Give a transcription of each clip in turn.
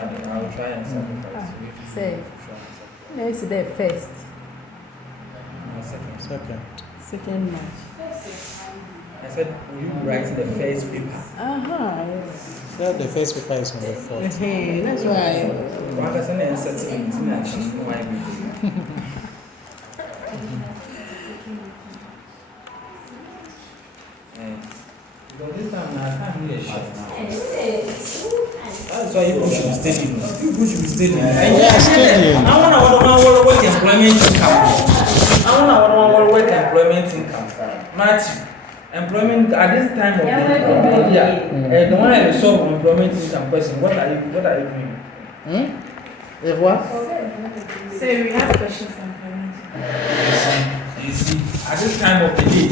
I'll try and sacrifice. Say, let's the first. Second March. I said, will you write the first paper? Yes. Yeah, the first paper is on the 4th. That's why. One person and settlement in action. Why because this time I can't really shut that's why you should be studying. You should be studying. I want to work employment income. Employment income. Matthew, employment at this time of the year. The one I solve employment income question. What are you doing? If what? So we have questions on employment. You see, at this time of the day.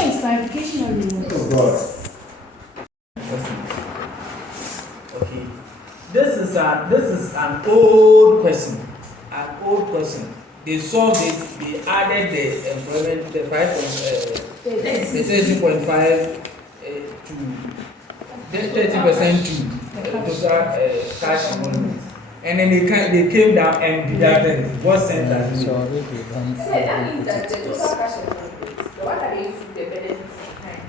It's clarification or reward. Oh God. Okay. This is an old question. An old question. They solved it. They added the employment, the 30.5 to 30% to total cash enrollment, and then they came down and deducted it. What sense does it make? So that means that the total cash enrollment, the one that is the benefits in kind,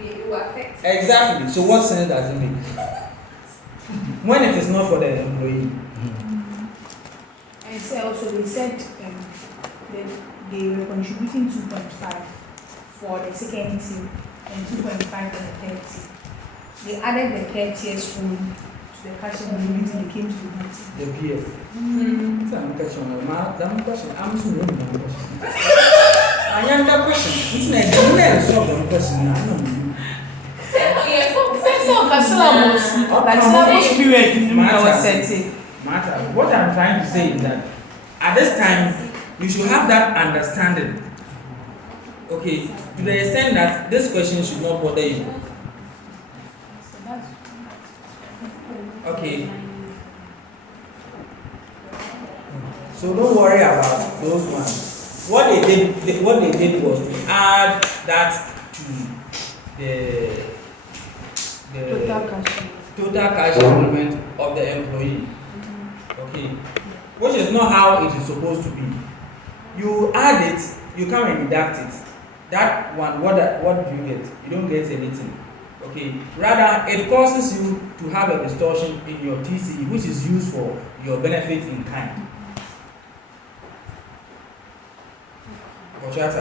it will affect. Exactly. So what sense does it make? When it is not for the employee. And so also they said they were contributing 2.5 for the second team and 2.5 for the third team. They added the third tier's own to the cash enrollment and they came to the team. The PF. I'm question. I'm so wrong. I am that question. It's not the solve the question. I don't know. Matter. What I'm trying to say is that at this time you should have that understanding. Okay, to the extent that this question should not bother you. Okay. So don't worry about those ones. What they did was to add that to the total cash enrollment of the employee. Okay, which is not how it is supposed to be. You add it, you come and deduct it. That one, what do you get? You don't get anything. Okay, rather it causes you to have a distortion in your TCE, which is used for your benefit in kind. But you have to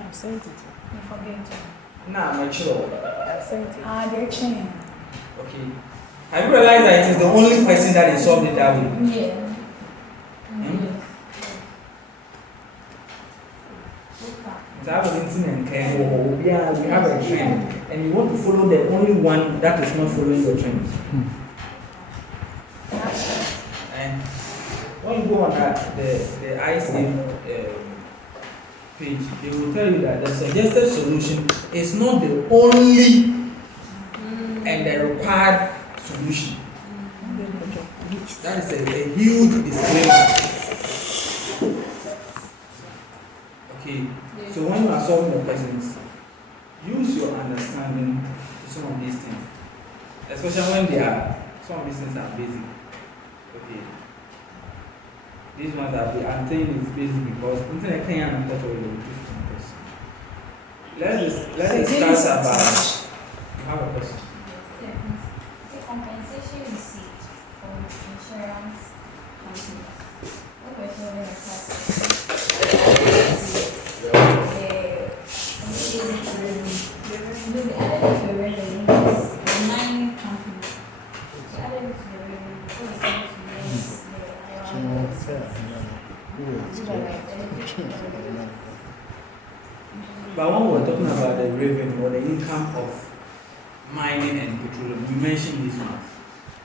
I've sent it. Nah, my chill. I've sent it. They're changing. Okay. Have you realized that it is the only person that is solved it that way? Yeah. We have a trend, and you want to follow the only one that is not following your trend. And when you go on that the ICM page, they will tell you that the suggested solution is not the only and the required solution. That is a huge disclaimer. Okay, so when you are solving the questions, use your understanding to some of these things, especially when some of these things are basic. Okay, these ones I'm saying it's basic because internet can't touch all your questions. Let's start about. You have a question. The compensation received from insurance companies. What question are the added to the revenue the mining companies. The added to the revenue. But when we're talking about the revenue or the income of mining and petroleum, you mentioned these ones,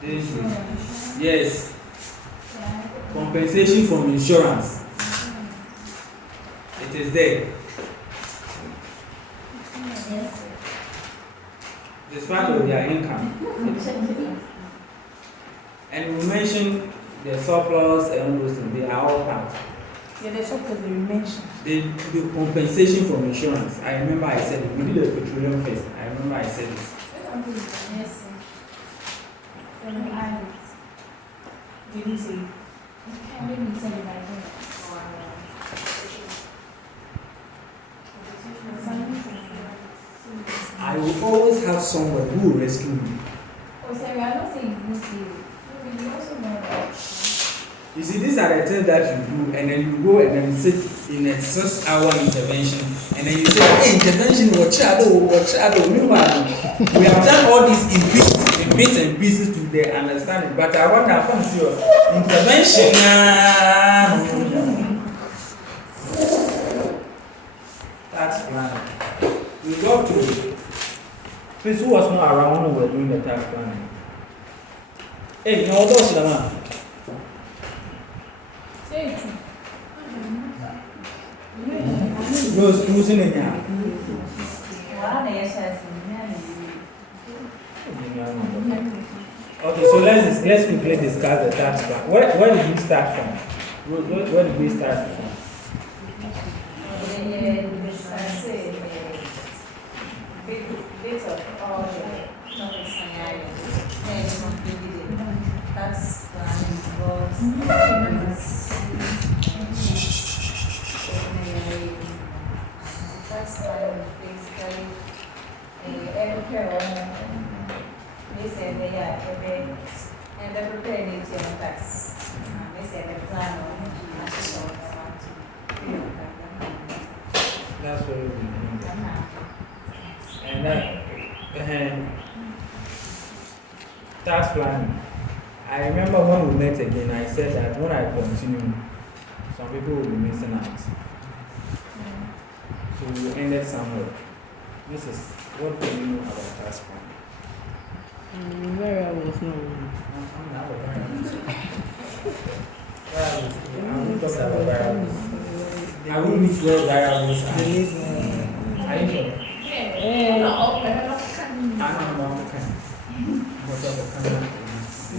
didn't you? Yes. Compensation from insurance. It is there. It's part of their income. And we mentioned the surplus and all those things, they are all part. Yeah, there's of course they mentioned. The compensation from insurance. I remember I said it. We did the petroleum first. I remember I said it. Yes, sir. Did he say? I will always have someone who will rescue me. Oh, sir, we are not saying you see. You also know that. You see, these are the things that you do, and then you go and then sit in a 6-hour intervention, and then you say, hey, intervention, watch out. Meanwhile, we have done all this in bits and pieces to their understanding, but I want to find your intervention. Tax planning. We got to, please, who was not around when we were doing the tax planning? Hey, no, those are the man. Who's in here? Okay, so let's quickly discuss the tax plan. Where did we start from? Where did we start from? That's what we do. And that tax planning. I remember when we met again, I said that when I continue, some people will be missing out. So we ended somewhere. Mrs., what do you know about tax planning? Variables, no. I'm talking about variables. I will meet where variables are. Are you sure?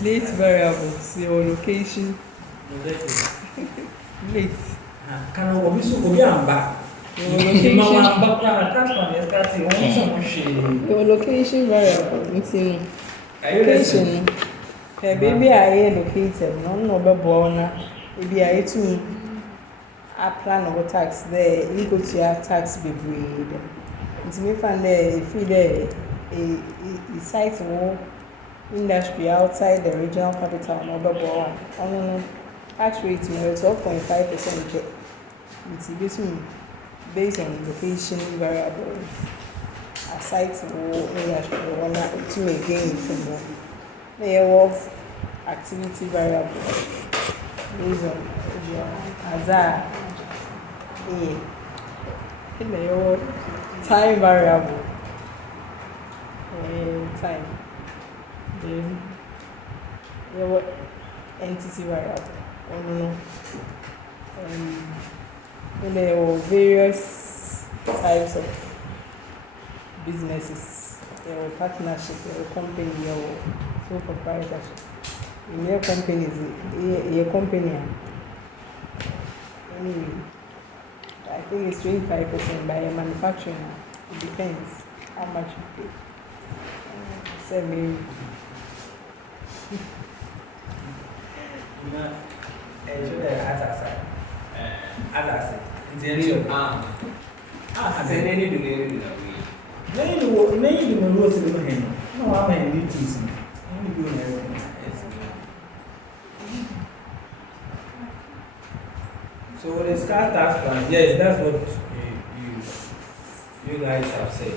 Late variables, your location. Late. Can obi so obi amba. Your location variable, missing. Are you listening? Location. Baby, I hear located. No, maybe I too. A plan of tax there. You go to your tax be breed. It's me find there. If you there, a site wall. Industry outside the regional capital, on tax rate, 12.5%. It's based on location variable. A site or industry to make gain from one. They have activity variable based on time variable. Time. Then there were entity variable. And there were various types of businesses. There were partnership, there were company, there were sole proprietorship. In your companies, your company. Anyway, I think it's 25% by a manufacturing. It depends how much you pay. So the SCAR tax plan, yes, that's what you guys have said.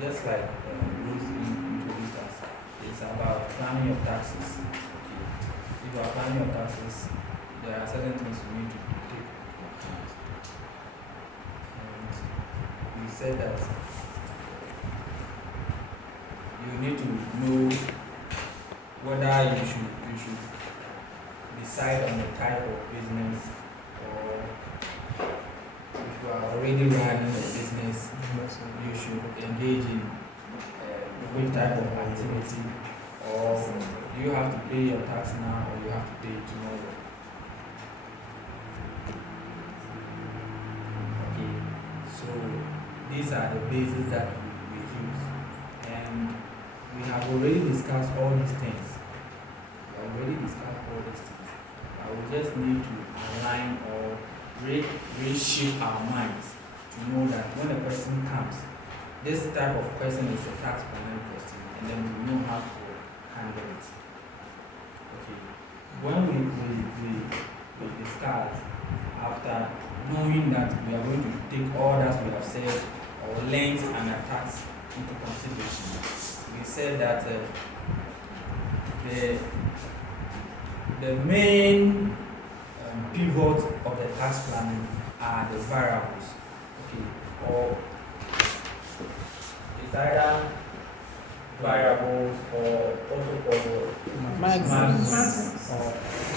Just like Bruce introduced us, it's about planning your taxes. If you are planning your taxes, there are certain things you need to take into account. And we said that you need to know whether you should decide on the type of business, or if you are already running a business, you should engage in which type of activity, or you have to pay your tax now or you have to pay it tomorrow. these are the bases that we use. And we have already discussed all these things. I will just need to align or reshape our minds to know that when a person comes, this type of question is a tax planning question, and then we know how to handle it. Okay. When we discuss, after knowing that we are going to take all that we have said or length and attacks into consideration, we said that the main pivot of the tax planning are the variables. Okay, or it's either variables or also called margins. Okay.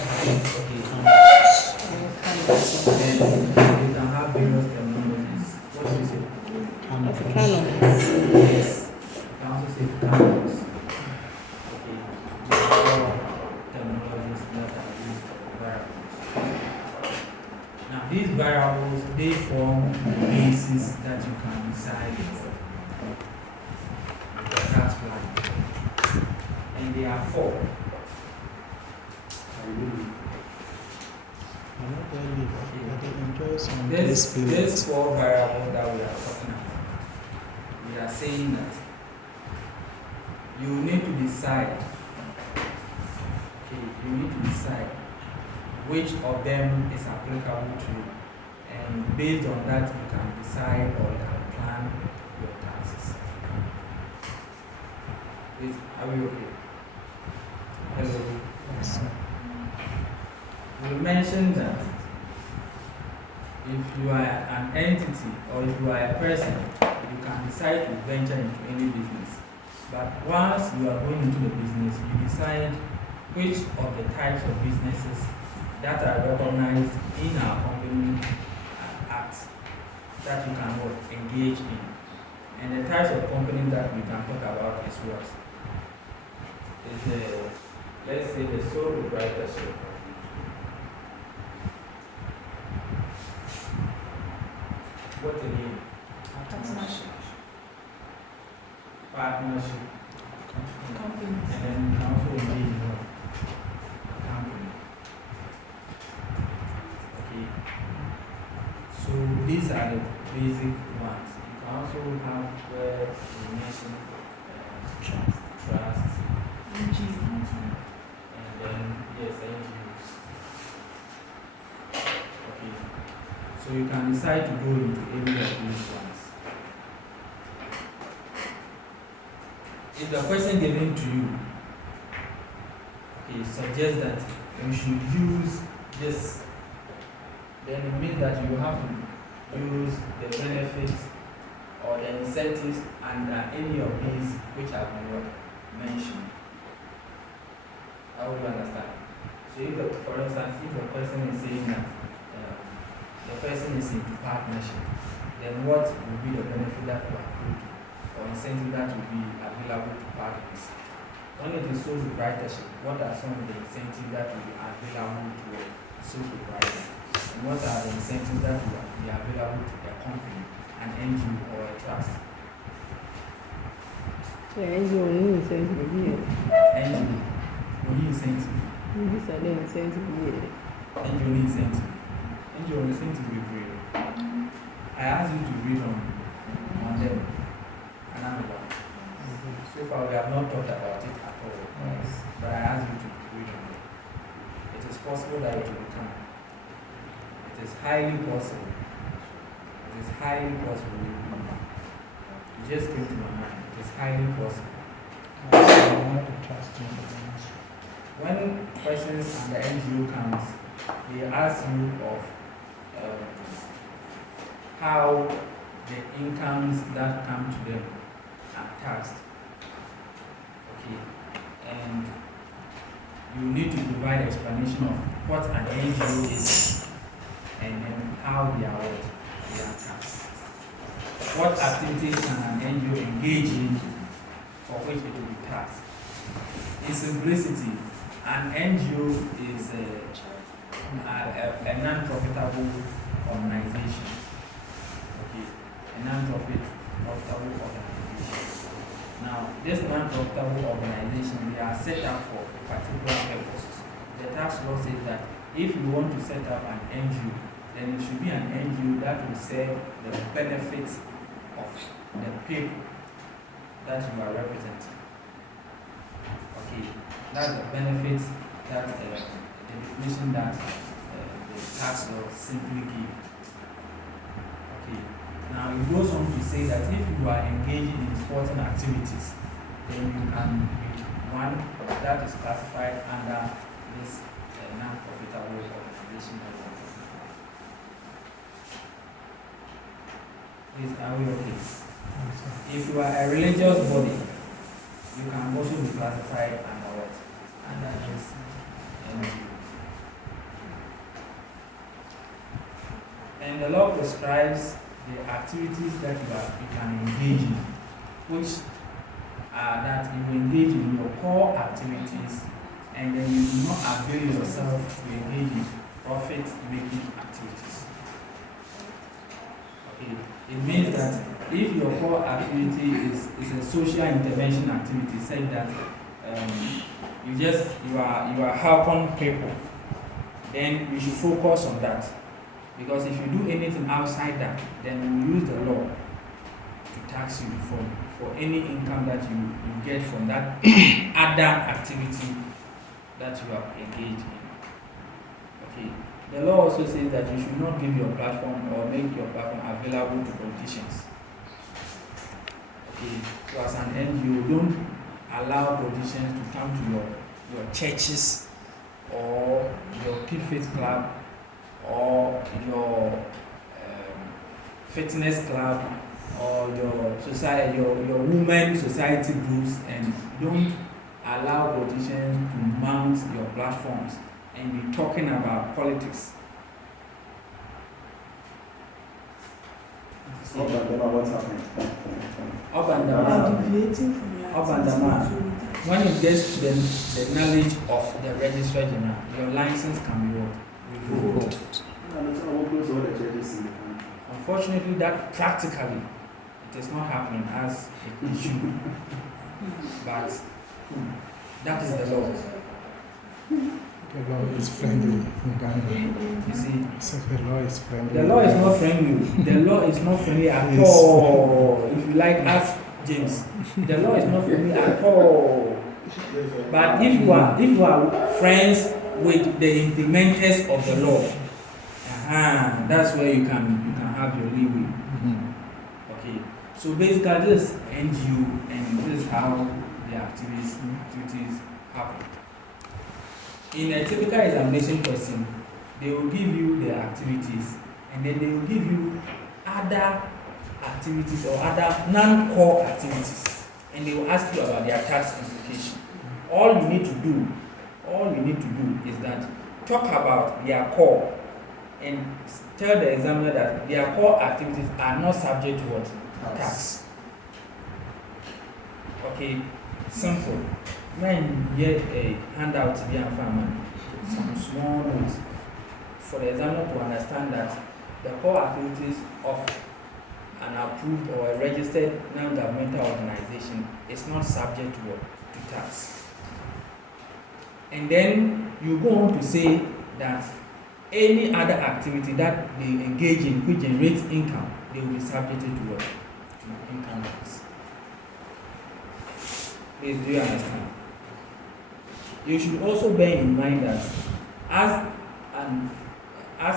Then you can have various terminologies. What do you say? Yes. You can also say canoes. Okay. All terminologies that are used for variables. Now these variables, they form the basis that you can decide for the tax plan. And there are four. There's four variables that we are talking about. We are saying that you need to decide. Okay, you need to decide which of them is applicable to you, and based on that, you can decide or you can plan your taxes. Are we okay? Hello. Yes. We mentioned that if you are an entity or if you are a person, you can decide to venture into any business. But once you are going into the business, you decide which of the types of businesses that are recognized in our company act that you can engage in. And the types of companies that we can talk about is what? Is the, let's say, the sole proprietorship. What again? Partnership. Companies. And then you can also engage in what? Company. Okay. So these are the basic ones. You can also have where you mention trust. And then yes, NGOs. Okay. So you can decide to go into any of these ones. If the question given to you, okay, suggests that you should use this, then it means that you have to use the benefits or the incentives under any of these which have been mentioned. How do you understand? So if for instance, if a person is saying that the person is into partnership, then what will be the benefit that will accrue to or incentive that will be available to partners? When it is sole proprietorship, what are some of the incentives that will be available to a sole proprietor? And what are the incentives that will be available to a company, an NGO or a trust? NGO ní incentive bí ẹ̀. NGO, only incentive. Níbi sàlẹ̀ incentive bí ẹ̀. NGO ní incentive. NGO ní incentive we read. I asked you to read on them. Another one. So far we have not talked about it at all. Yes. But I asked you to read on it. It is possible that it will come. It is highly possible. It is highly possible. It just came to my mind. It is highly possible. When questions on the NGO comes, they ask you of how the incomes that come to them are taxed. Okay, and you need to provide explanation of what an NGO is and then how they are taxed. What activities can an NGO engage in for which it will be taxed? In simplicity, an NGO is a non-profitable organization. Okay, a non-profit profitable organization. Now, this non-profitable organization, they are set up for particular purposes. The tax law says that if you want to set up an NGO, then it should be an NGO that will serve the benefits of the people that you are representing. Okay, that's the benefits that the definition that the tax law simply gives. Okay, now it goes on to say that if you are engaging in sporting activities, then you can be one that is classified under this non-profitable organization. Please, are we okay? If you are a religious body, you can also be classified under what? Under this NGO. And the law prescribes the activities that you can engage in, which are that you engage in your core activities, and then you do not avail yourself to engage in profit-making activities. Okay. It means that if your core activity is a social intervention activity, say that you are helping people, then you should focus on that. Because if you do anything outside that, then we will use the law to tax you for any income that you get from that other activity that you have engaged in. Okay. The law also says that you should not give your platform or make your platform available to politicians. Okay. So as an NGO, don't allow politicians to come to your churches or your Keep Fit Club or your fitness club or your society, your women society groups, and don't allow politicians to mount your platforms and be talking about politics. Up and down, what's happening? Up and down. Up and down. When it gets to the knowledge of the registrar general, your license can be revoked. Unfortunately, that practically it is not happening as it should. But that is the law. The law is friendly in Ghana. You see, So the law is friendly. the law is not friendly. The law is not friendly at all. If you like, ask James. The law is not friendly at all. But if you are friends with the implementers of the law, that's where you can have your leeway. Okay. So basically, this NGO, and this is how the activities happen. In a typical examination question, they will give you the activities, and then they will give you other activities or other non-core activities, and they will ask you about their tax implication. All you need to do is that talk about their core and tell the examiner that their core activities are not subject to what? Tax. Okay, simple. When you get a handout to be a farmer, some small notes for the examiner to understand that the core activities of an approved or a registered non-governmental organization is not subject to what? To tax. And then you go on to say that any other activity that they engage in which generates income, they will be subjected to what? To income tax. Please, do you understand? You should also bear in mind that as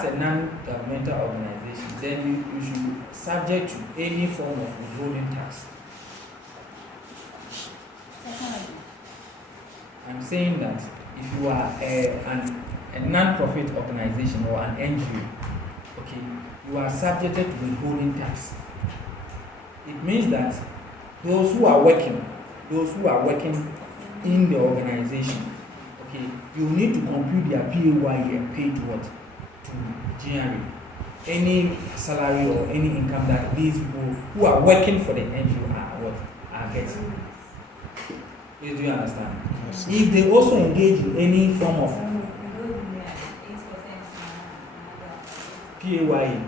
a non-governmental organization, then you should be subject to any form of withholding tax. I'm saying that if you are a non-profit organization or an NGO, okay, you are subjected to withholding tax. It means that those who are working in the organization, okay, you need to compute their PAYE and pay to what? To GRA. Any salary or any income that these people who are working for the NGO are getting. Please, do you understand? Yes. If they also engage in any form of PAYE,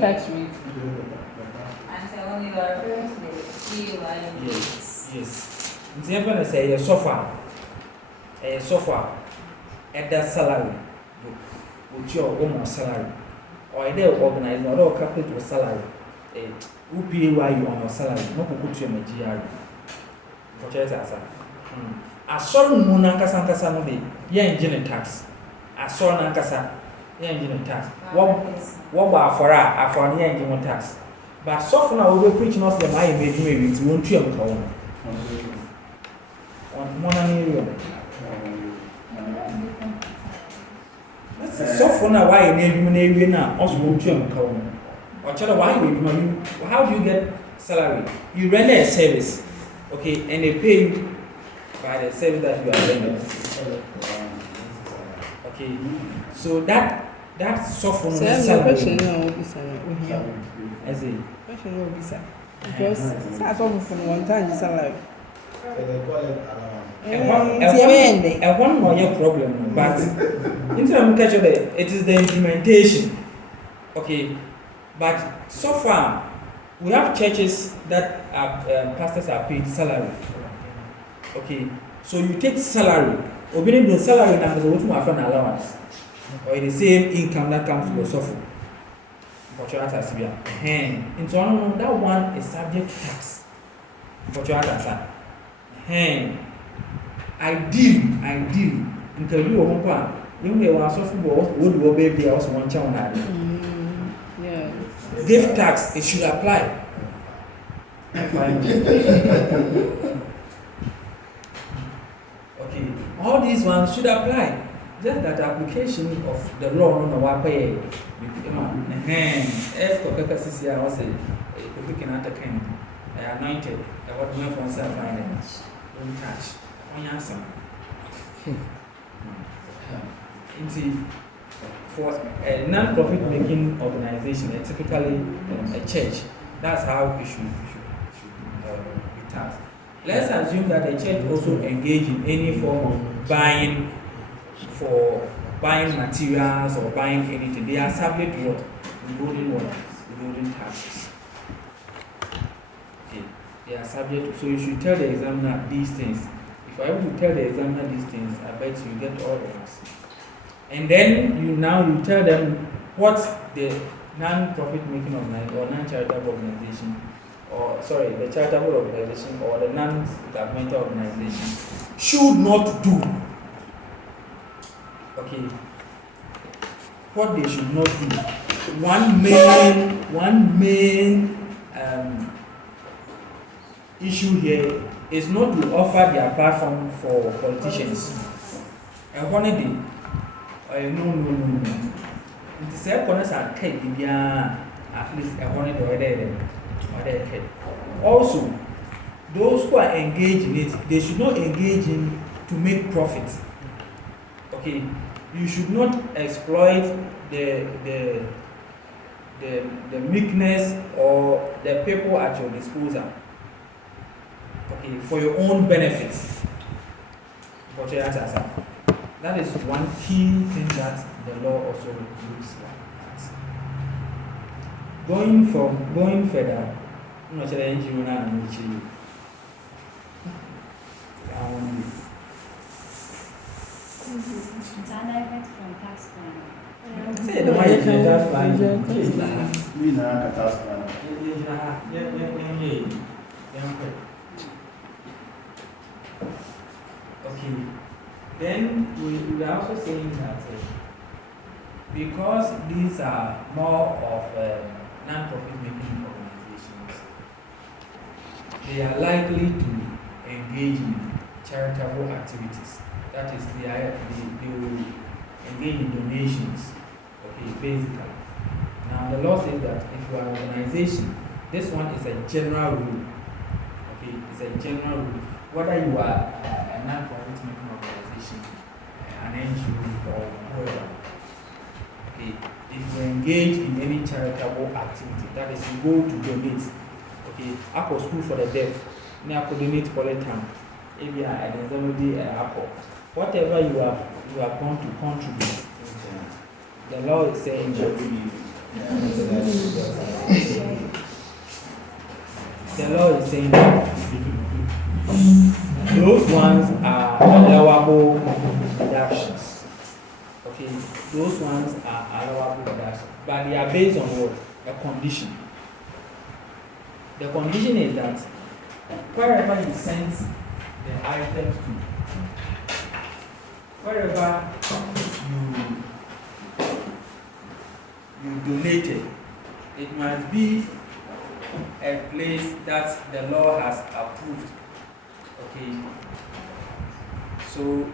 tax rate. And so only you are referring to the CUI. Yes. Nti yɛn fɛ no sɛ ɛyɛ sɔfo a ɛda salary wotua wɔn salary ɔyɛ dɛ organize na ɔdɛ calculate your salary wo pay why you on your salary no koko tua ma GR ɔkyerɛ sɛ asa asɔre mu nankasa no de yɛn gye ne tax asɔre nankasa yɛn gye ne tax wɔbɔ afɔre no yɛn gye mo tax but sɔfo na wɔbɛ preach no sɛ ma ayɛ mɛ adwuma ewi nti wɔn tua mu ka wɔn mona ne area sɔfo na wayɛ ne adwuma na ewie na ɔso wɔn tua mu ka wɔn ɔkyerɛ wayɛ adwuma how do you get salary you render a service okay and they pay you by the service that you are rendering okay so that sɔfo no salary question now will be sir as a question will be sir because say asɔfo for one time salary one more problem but in catch it is the implementation okay but so far we have churches that are pastors are paid salary okay so you take salary obeying the salary now is what more from allowance or the same income that comes to the software for church as we are into that one is subject to tax for church as ideally interview wɔ ho a yɛn deɛ wɔ asɔfo bɔ wɔde wɔ baabi a wɔsɔ wɔn nkyɛn na ade gift tax it should apply okay all these ones should apply just that application of the law no na wapɛ yɛ kɔkɛkɛ sisi a wɔsɛ kofi kenata kan anointed ɛwɔ duma fɔn sɛ finance don't touch answer. For a non-profit making organization, typically a church, that's how it should be taxed. Let's assume that the church also engage in any form of buying materials or buying anything. They are subject to what? Withholding taxes. Okay. They are subject to, so you should tell the examiner these things. If I able to tell the examiner these things, I bet you get all the answers. And then you tell them what the non-profit making organization or non-charitable organization, the charitable organization or the non-governmental organization should not do. Okay. What they should not do. One main issue here is not to offer their platform for politicians. And one day, no. It is a corner at at least a one day. Also, those who are engaged in it, they should not engage in to make profit. Okay, you should not exploit the meekness or the people at your disposal. Okay, for your own benefit. That is one key thing that the law also looks at. Going further, I'm not sure you It's an event from tax planning. say the money is just fine. We know tax plan. Okay. Then we are also saying that because these are more of non-profit making organizations, they are likely to engage in charitable activities. That is, they will engage in donations. Okay, basically. Now the law says that if you are an organization, this one is a general rule. Okay, it's a general rule. Whether you are a non-profit making organization, an NGO or whatever. Okay, if you engage in any charitable activity, that is, you go to donate. Okay, Apple School for the Deaf, I could donate Polytank, maybe I be Apple. Whatever you have gone to contribute, the law is saying that The law is saying that those ones are allowable deductions. Okay, those ones are allowable deductions, but they are based on what? A condition. The condition is that wherever you send the items to, wherever you donated, it must be a place that the law has approved. Okay. So,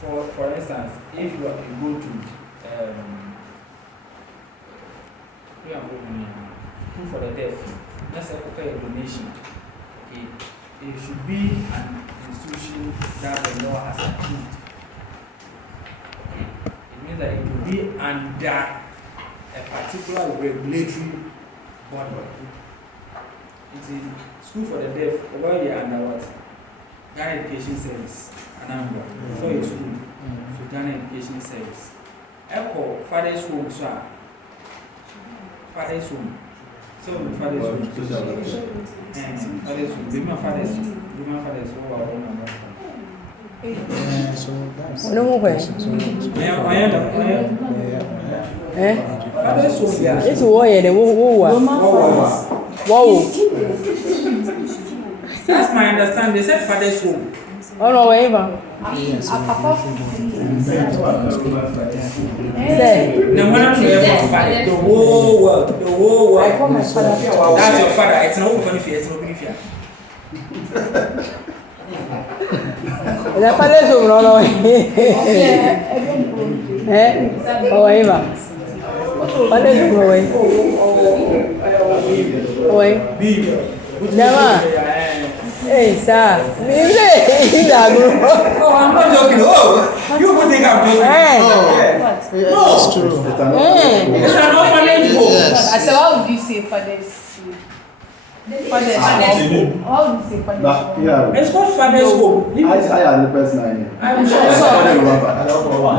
for instance, if you go to school for the deaf, let's say a donation. Okay, it should be an institution that the law has approved. Okay, it means that it will be under a particular regulatory body. It is school for the deaf, over here under what? Ghana Education Service. Anambra. So it's school. So Ghana Education Service. Echo Father's Home, sir. Father's Home. So Father's Home. Father's Home. Be my Father's Home. Be my Father's Home. So that's No more. Father's Home, yeah. It's warrior, the Whoa. That's my understanding. They said Father's Home. Oh no, whatever. yes. Say. No one else father. The whole world. The whole world. I call my father. That's your father. It's not open fear. It's not open fear. The father's home, no. Oh, whatever. Father's home, away. Big. Nema. Hey, sir. Oh, I'm not joking. Oh, you would think I'm joking. No, it's true. It's an orphanage home. Yes. I said, how would you say father's Father's home? How would you say father's home? Yeah. It's called Father's Home. I am the person. I'm sure.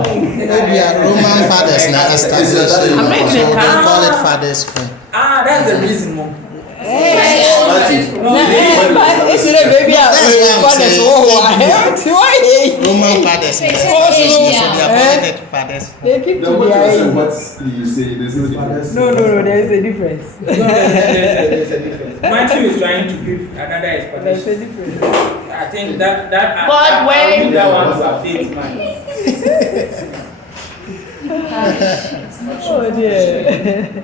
Maybe a Roman fathers now established. So they call it fathers home. Ah, that's the reason, Mom. It's a baby. Father's home. Roman fathers. So they are called fathers. They keep to What their you say? There's no difference. No, there is a difference. There's a difference. Matthew is trying to give another There's a explanation. difference. I think that But when- I'll need that one to update mine. Oh dear.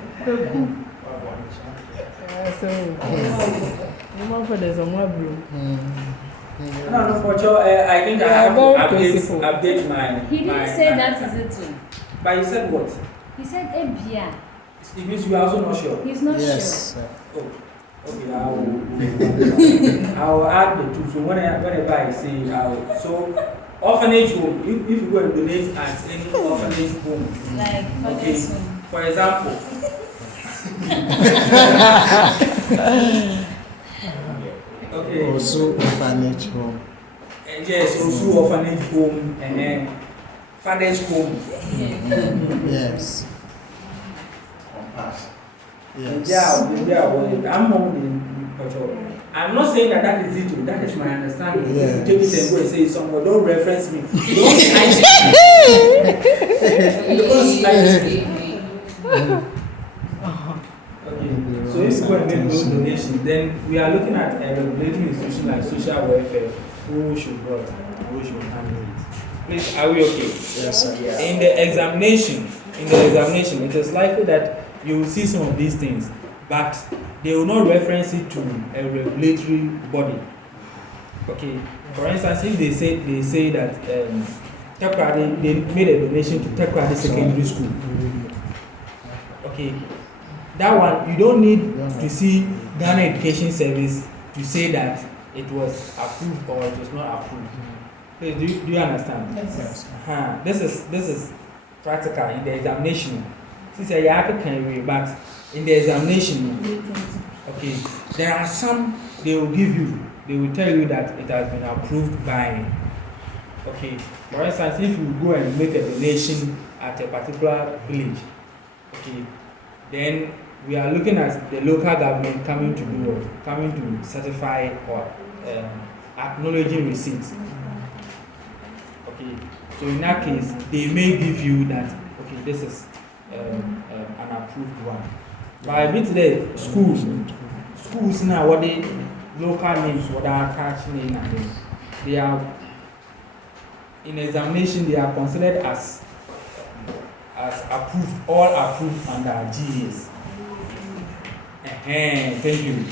So, no for there's some more blue. No, for sure. I think I have to update my. He didn't say that is it too. But he said what? He said Ebia. It means you are also not sure. He's not Yes. Oh, okay. I will add the two. So whenever I say, so orphanage home. If you go and donate at any orphanage home, sure. Like okay. father's home. For example. Okay. Also orphanage home. Yes, also orphanage home and then father's home. Yes. Yes. Yeah, I'm not saying that is it. That is my understanding. Yes. If you take it and go and say someone, don't reference me. Don't cite me. Don't cite me. Okay. So if you go and make those donations, then we are looking at a regulatory institution like social welfare. Who should work? Who should handle it? Please, are we okay? Yes, sir. In the examination, it is likely that you will see some of these things, but they will not reference it to a regulatory body. Okay. For instance, if they say that Tekrade, they made a donation to Tekrade Secondary School. Okay. That one, you don't need to see Ghana Education Service to say that it was approved or it was not approved. Please, do you understand? Yes. This is practical in the examination. Since you can read, but in the examination, okay, there are some they will give you. They will tell you that it has been approved by. Okay, for instance, if you go and make a donation at a particular village, okay, Then we are looking at the local government coming to do what? Coming to certify or acknowledging receipts. Okay, so in that case, they may give you that, okay, this is an approved one. But I mean today, schools now, what they local names, what are attached name and things, they are in examination, they are considered as approved, all approved under GAs. Thank you.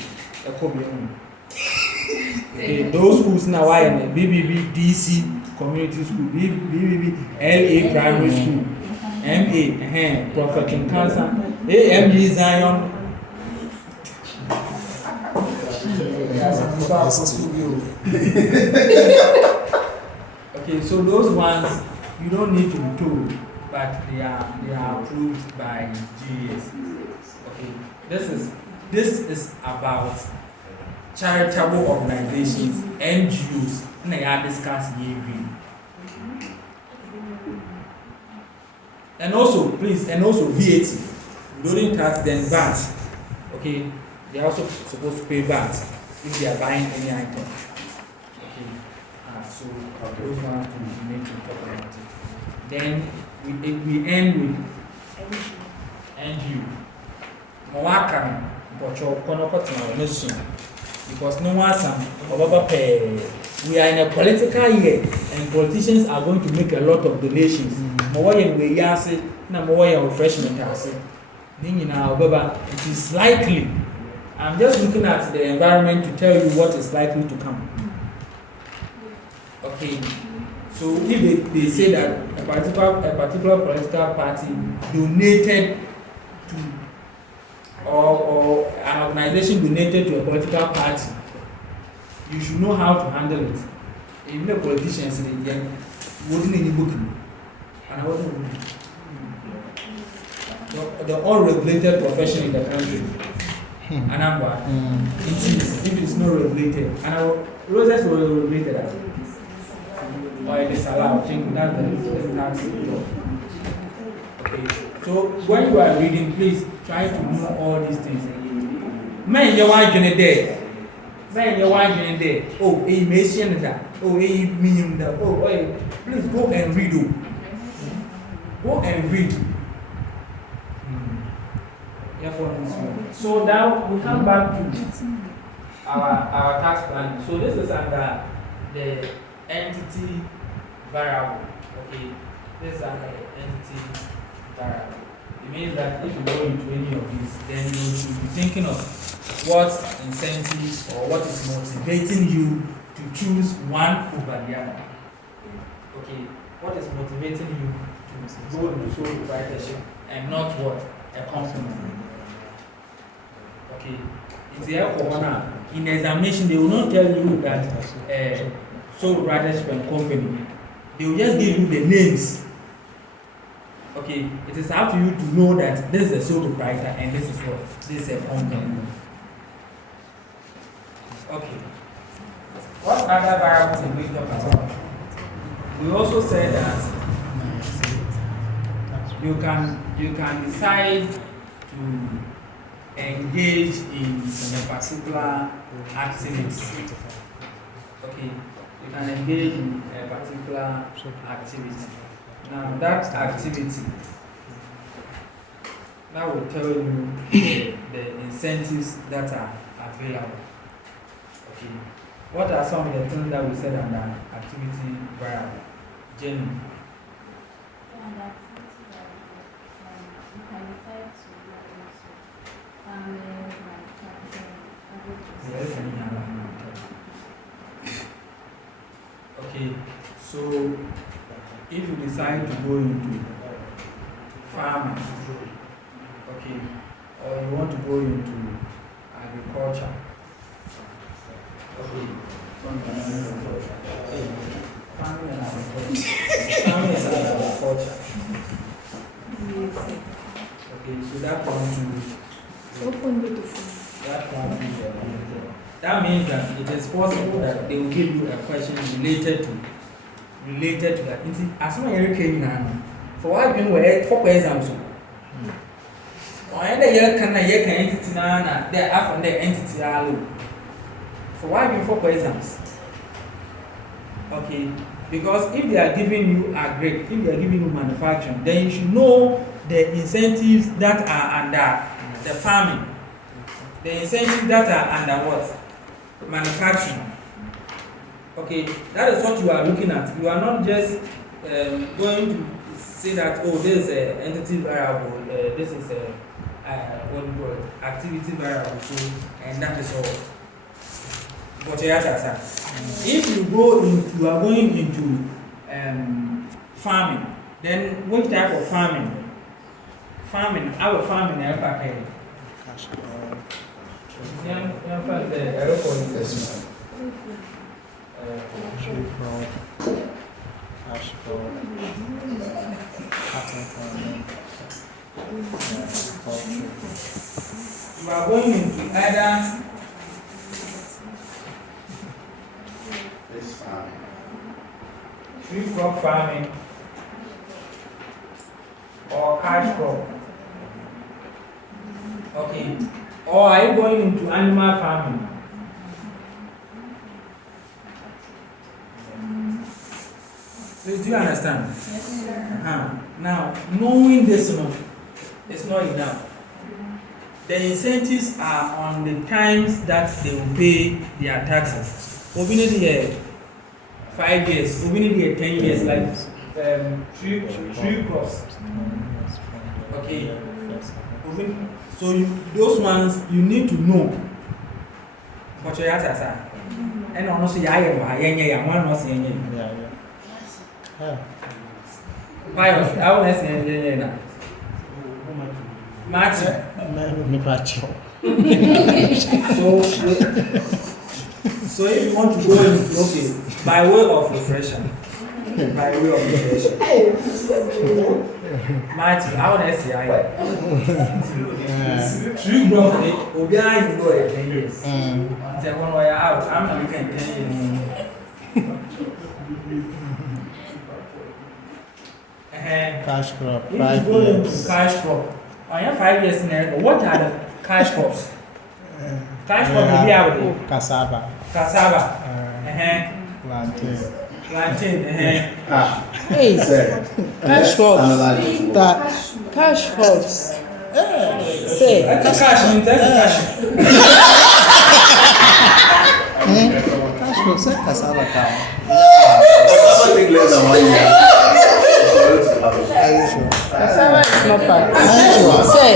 Okay, those schools now are in BBB DC Community School, BBB LA Primary School, MA Prophet in Cancer, AMG Zion. Okay, so those ones you don't need to be told, but they are approved by GAs. Okay, this is about charitable organizations, NGOs, and they are discussed here. And also, please, and also VAT. During tax, then VAT. Okay, they are also supposed to pay VAT if they are buying any item. Okay, so those ones we need to talk about it. Then we end with NGO. Mwaka mpocho kono kotina mission. Because no one we are in a political year and politicians are going to make a lot of donations. It is likely. I'm just looking at the environment to tell you what is likely to come. Okay. So if they say that a particular political party donated to or an organization donated to a political party, you should know how to handle it. Even the politicians in the end wouldn't any booking. And I wasn't the unregulated profession in the country. And I'm bad. If it's not regulated, and roses were regulated or it is allowed. I think that's the tax law. Okay. So when you are reading, please try to know all these things. Man, you are in there. Man, you are in there. Oh, a mission that. Oh, a medium that. Oh, please go and read. Go and read. So now we come back to our tax planning. So this is under the entity variable. Okay, this is under the entity variable. It means that if you go into any of these, then you should be thinking of what incentives or what is motivating you to choose one over the other. Okay, what is motivating you to go into sole proprietorship and not what? A company. Okay, it's there for honor. In examination, they will not tell you that sole proprietorship and company. They will just give you the names. Okay, it is up to you to know that this is a sole proprietor and this is what? This is a company. Okay. What other variables did we talk about? We also said that you can decide to engage in a particular activity. Okay, you can engage in a particular activity. Now that activity, that will tell you the incentives that are available. Okay, what are some of the things that we said under activity variable? Jenny. Okay, so if you decide to go into farming, okay, or you want to go into agriculture, okay, farming and agriculture. Farming is agriculture. Okay, so that comes to that means that it is possible that they will give you a question related to that. As soon as you came in, for what you were for example, And the year can entity na they are from the entity alone. So why before for exams? Okay, because if they are giving you a grade, if they are giving you manufacturing, then you should know the incentives that are under the farming, the incentives that are under what? Manufacturing. Okay, that is what you are looking at. You are not just going to say that, oh, this is an entity variable, this is a what do you call it, activity variable, so, and that is all. But if you go in, you are going into farming, then which type of farming? Farming, our farming, Cash crop. Tree crop. Cash crop. Cotton farming. Poultry. you are going into either Fish farming. tree crop farming or cash crop. Okay. Or are you going into animal farming? Please, do you understand? Yes. Now, knowing this one is not enough. The incentives are on the times that they will pay their taxes. We need here 5 years, we need here 10 years, like tree crops. Okay. So those ones you need to know. But you have to say, and honestly, I am one was in Yeah. Why? I want to say now. Martin. So if you want to go into, okay, by way of reflection, Martin, I want to say true growth, Obiang you go 10 years. Say one way out, I'm not looking 10 years. Cash crop. If 5 you go into years. cash crop, on your 5 years now, what are the cash crops? Cash crop will be out Cassava. cassava, Plantain. plantain, Hey, Say, cash crops. analyze. Cash crops. Say, that's a cash, that's a cash. Cash crop. Say cassava cow. Cassava take less than 1 year. Are you sure? cassava is not packed. Are you sure? Say,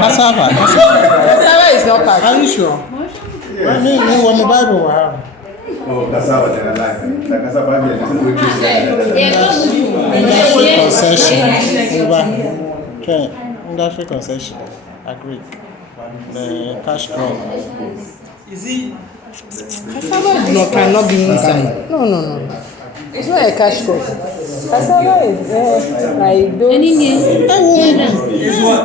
Cassava. cassava is not packed. Are you sure? I mean, you want my Bible? Wow. Oh, cassava then I like. Like cassava, Industry concession. Okay. Industry concession. Agreed. The cash crop. You see, Cassava cannot be inside. No. It's not a cash crop. Cassava is like those.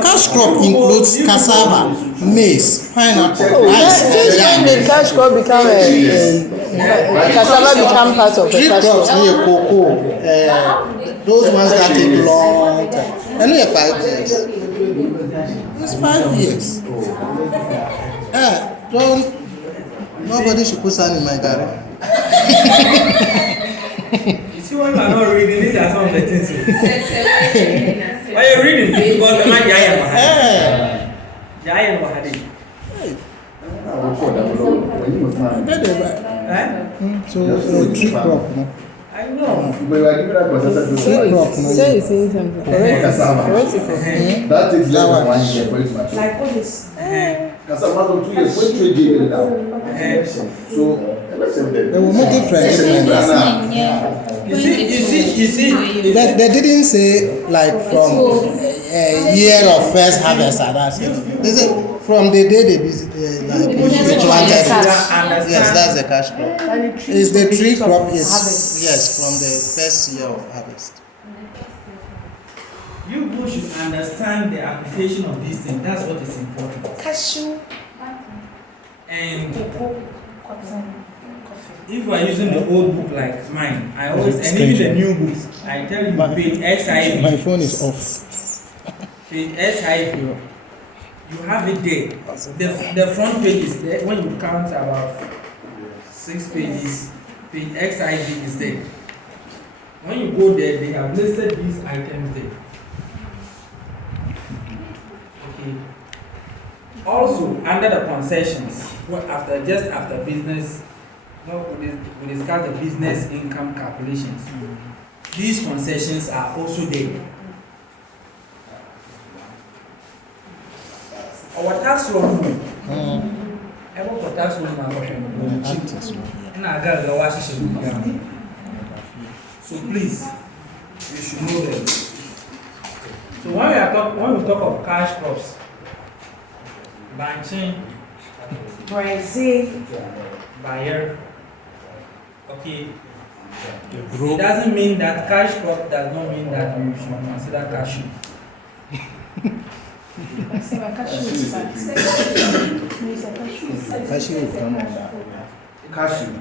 Cash crop includes cassava, maize, pineapple, Oh, rice, since when did cash crop become cassava become part of tree a cash crops crop? near cocoa, those ones that take long time. And we have 5 years. It's 5 years. Nobody should put sand in my garden. you see when you are not reading, these are some of the things. Why are you reading? Because the man Giant Wahadi. So tree crop, no? I know. Say it's in something. Correct it. That takes less than 1 year for it to mature. Like all this. Cassava 2 years, when trade gave it down. So, There will make difference. You see. They didn't say like from year of first harvest and that's it. They said from the day they visit, like they planted it. Yes, that's the cash crop. Is the tree crop is yes from the first year of harvest. You people should understand the application of these things. That's what is important. Cashew. And Cocoa. Cotton. Coffee. if you are using the old book like mine, I always, and even the new books, I tell you page SIV. My phone is off. Page SIV. You have it there. The front page is there. When you count about 6 pages, page XIV is there. When you go there, they have listed these items there. Okay. Also, under the concessions, just after business, we discuss the business income calculations. These concessions are also there. Our tax law, ever for tax law, so please, you should know them. So when we talk of cash crops, banking, Brazil, buyer, okay. It doesn't mean that cash crop does not mean that you should consider cashew. Cashew will come on that. Cashew.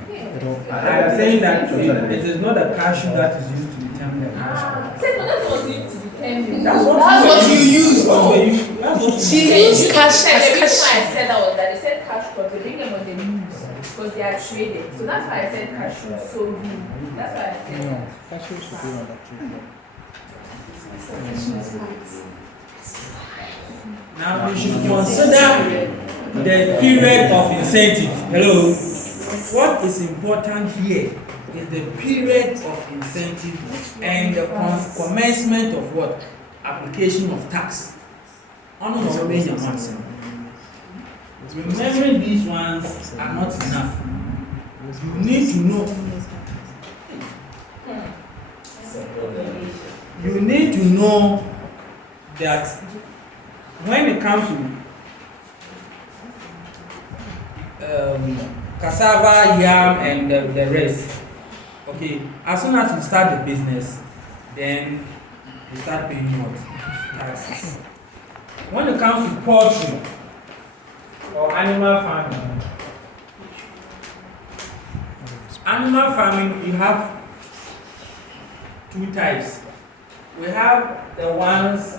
I am saying that it is not the cashew that is used to determine the cash crop. That's what you determine. That's what you used. She used cash The as reason why I cash. said that was that they said cash crop, they bring them on the news because they are traded. So that's why I said cashew. So that's why I said No, that. cashew should be on the tree. Now we should consider the period of incentive. Hello. What is important here is the period of incentive and the commencement of what? Application of tax. Remembering these ones are not enough. You need to know. You need to know that when it comes to cassava, yam, and the rest, okay, as soon as you start the business, then you start paying what? Taxes. When it comes to poultry or animal farming, you have 2 types. We have the ones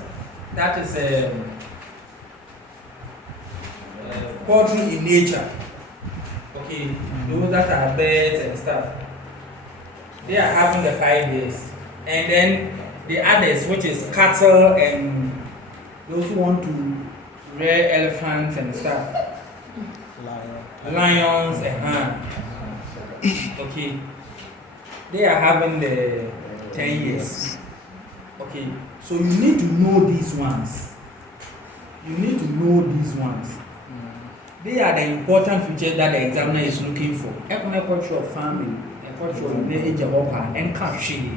that is poultry in nature. Okay, those that are birds and stuff. They are having the 5 years. And then the others, which is cattle and those who want to rear elephants and stuff. Lions and okay. They are having the 10 years. Okay, so you need to know these ones. You need to know these ones. They are the important features that the examiner is looking for. Economic of farming, culture of age of and country.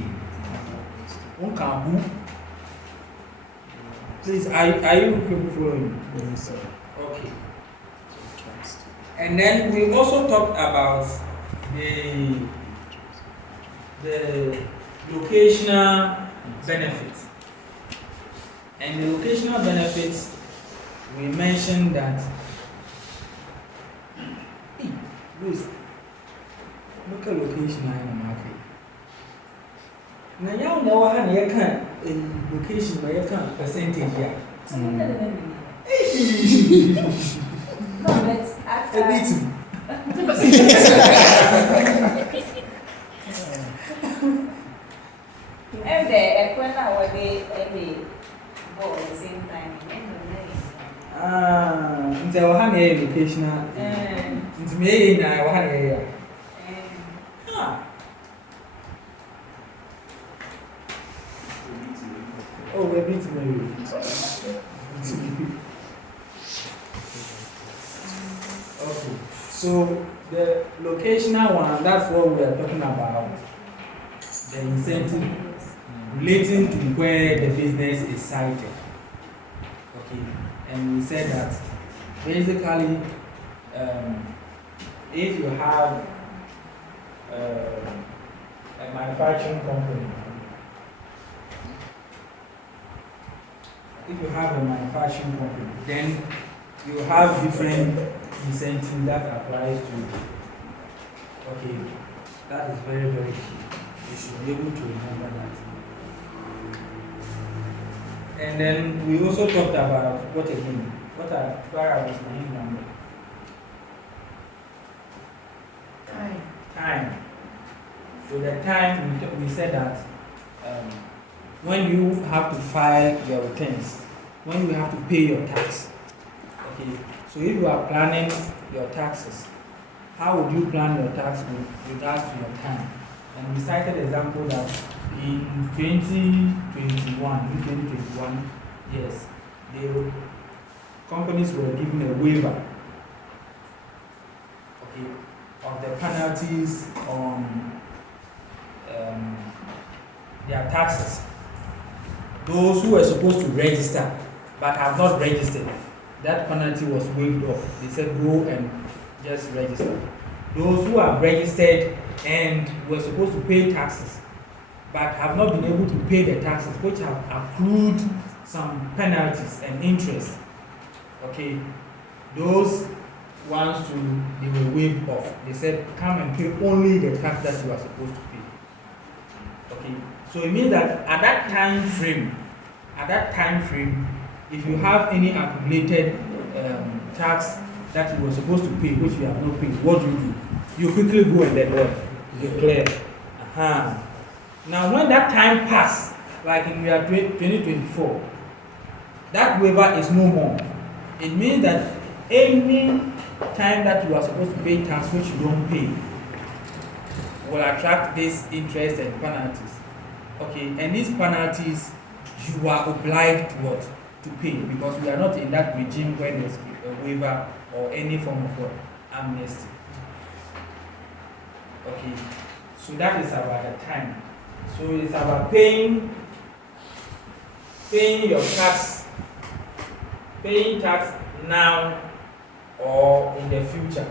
Please, are you looking for him? Yes, sir. Okay. And then we also talked about the locational benefits. And the locational benefits, we mentioned that. Hey, Luis, look at location in the market. Now you know how you can location where you can percentage here. No, let's ask A little. And the Equina were they ball at the same time. Nti ɛwɔ ha na ɛyɛ locational. Nti me yɛ nyinaa ɛwɔ ha na ɛyɛ. Oh, we're beating you. Okay, so the locational one, that's what we are talking about. The incentive relating to where the business is sited. Okay, and we said that basically, if you have a manufacturing company, then you have different incentives that applies to Okay, that is very, very key. You should be able to remember that. And then we also talked about what again? What are variables in number? Time. So the time, we said that when you have to file your returns, when you have to pay your tax. Okay, so if you are planning your taxes, how would you plan your tax with regards to your time? And we cited example that in 2021, yes, the companies were given a waiver, okay, of the penalties on their taxes. Those who were supposed to register but have not registered, that penalty was waived off. They said go and just register. Those who have registered and were supposed to pay taxes but have not been able to pay the taxes, which have accrued some penalties and interest, okay, those ones they were waived off. They said come and pay only the tax that you are supposed to pay. Okay, so it means that at that time frame, if you have any accumulated tax that you were supposed to pay, which you have not paid, what do? You quickly go and then what? Declare. Now, when that time passes, like in the year 2024, that waiver is no more. It means that any time that you are supposed to pay tax which you don't pay will attract this interest and penalties. Okay, and these penalties you are obliged to what? To pay, because we are not in that regime where there's a waiver or any form of what? Amnesty. Okay, so that is about the time. So it's about paying your tax, paying tax now or in the future.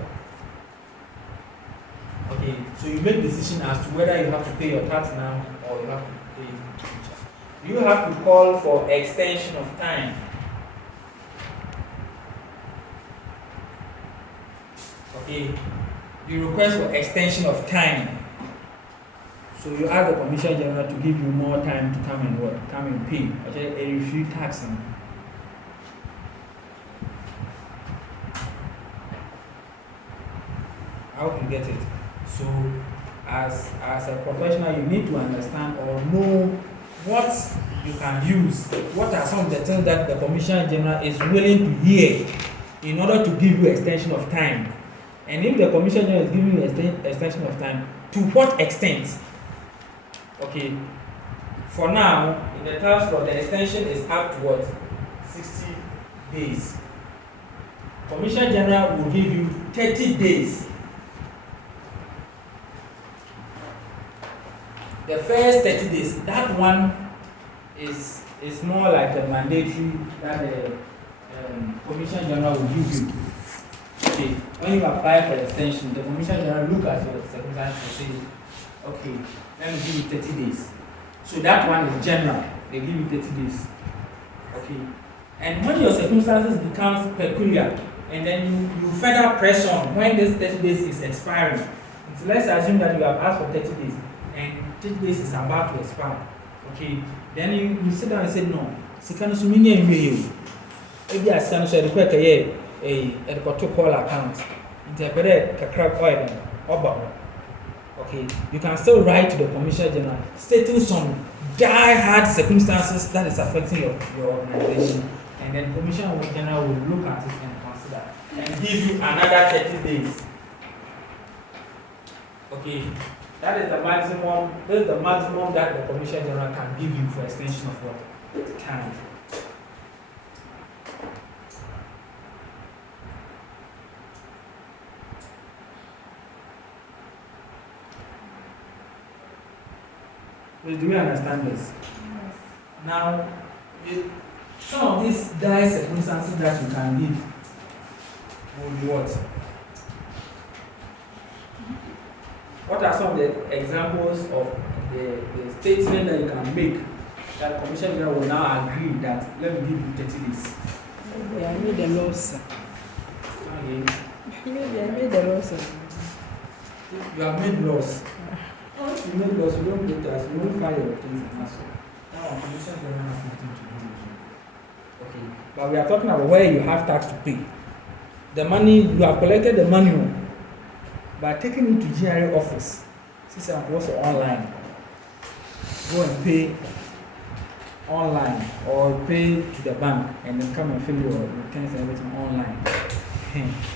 Okay, so you make decision as to whether you have to pay your tax now or you have to pay it in the future. You have to call for extension of time. Okay, you request for extension of time. So you ask the Commissioner General to give you more time to come and what? Come and pay. Okay, a refuse taxing. I hope you get it. So as a professional, you need to understand or know what you can use. What are some of the things that the Commissioner General is willing to hear in order to give you extension of time? And if the Commissioner General is giving you extension of time, to what extent? Okay, for now, in the tax law, the extension is up to what? 60 days. Commissioner General will give you 30 days. The first 30 days, that one is more like a mandatory that the Commissioner General will give you. Okay, when you apply for extension, the Commissioner General look at your circumstances and say, okay, let me give you 30 days. So that one is general. They give you 30 days. Okay. And when your circumstances becomes peculiar, and then you further press on when this 30 days is expiring. So let's assume that you have asked for 30 days, and 30 days is about to expire. Okay. Then you sit down and say, no, Sikano Sumini and you. Maybe I stand so the quick a call account. Interpret a crack oil or okay, you can still write to the Commissioner General stating some die-hard circumstances that is affecting your organization, and then Commissioner General will look at it and consider and give you another 30 days. Okay, that is the maximum. This is the maximum that the Commissioner General can give you for extension of what? Time. Do we understand this? Yes. Now, some of these dire circumstances that you can give will be what? What are some of the examples of the statement that you can make that Commissioner General will now agree that let me give you 30 days? Yeah, I made a loss. Okay. Maybe I made a loss. You have made laws. Once you make laws, you don't pay tax, you don't file your things and that's all. Now, commission doesn't have nothing to do with you. Okay, but we are talking about where you have tax to pay. The money, you have collected the money by taking it to GRA office. Since I'm also online, go and pay online or pay to the bank and then come and fill your returns and everything online.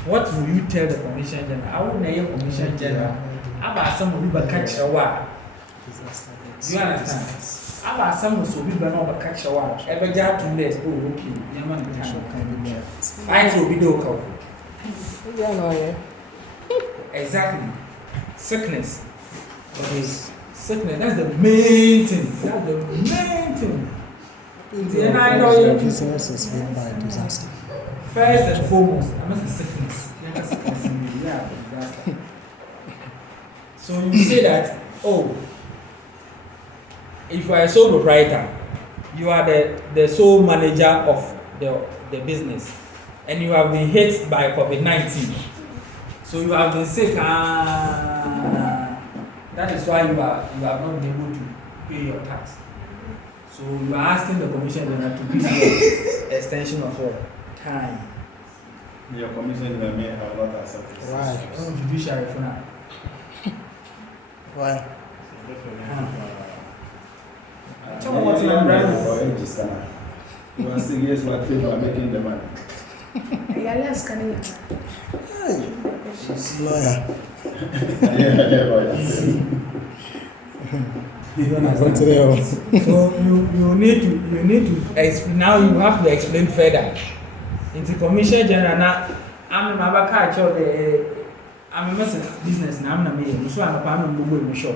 What will you tell the commission general? I would name commission general. About some of you catch a while. Do you understand? About some of you will catch a while. Every job to less. Oh, okay. I will be do. Exactly. Sickness. Okay. Sickness. That's the main thing. That's the main thing. The business is hit by disaster. First and foremost, I must say sickness. Yeah, disaster. So you say that, oh, if you are a sole proprietor, you are the sole manager of the business, and you have been hit by COVID-19. So you have been sick. That is why you have not been able to pay your tax. So you are asking the commission general to give you extension of what? Time. Your commission may have not accepted. Why? Judiciary for now. Why? Tell me what's your brand. You are serious what you are making the money. She's lawyer. So you need to now you have to explain further. Into commission general now, I'm a catch of the I'm a business now. I'm not me. So I'm a mobile shop.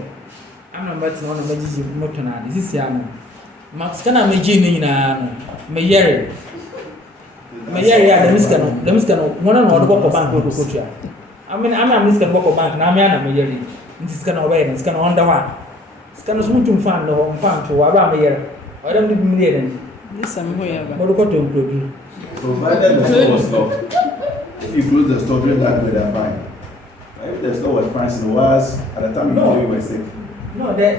I'm not betting on a magic motor now. This is Yam. Max can I make in Mayeri? Mayeri, the Miscano, one on the Boko Bank will go. I mean, I'm a Mr. Boko Bank, now I'm a Mayeri. This can obey and it's going on the one. It's kind of smooth to find or found to around a year. I don't do million. This somewhere. But look at you. Provided the store was stopped. If you close the store during that period, they're fine. But if the store was fine, it was at the time you were sick. No, the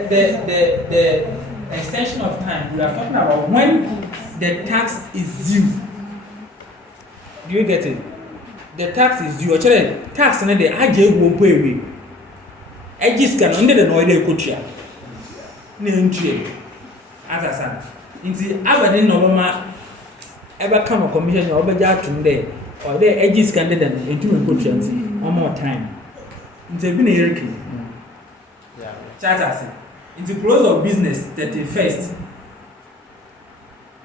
extension of time we are talking about when the tax is due. Do you get it? The tax is due. Actually, tax and the IJ won't pay me. I just can under the noise they could share. As I said, into Aberdeen Novema ever come a commission or better today or the edges candidate into a good chance one more time. It's been a year. Yeah, Charter. It's the close of business 31st.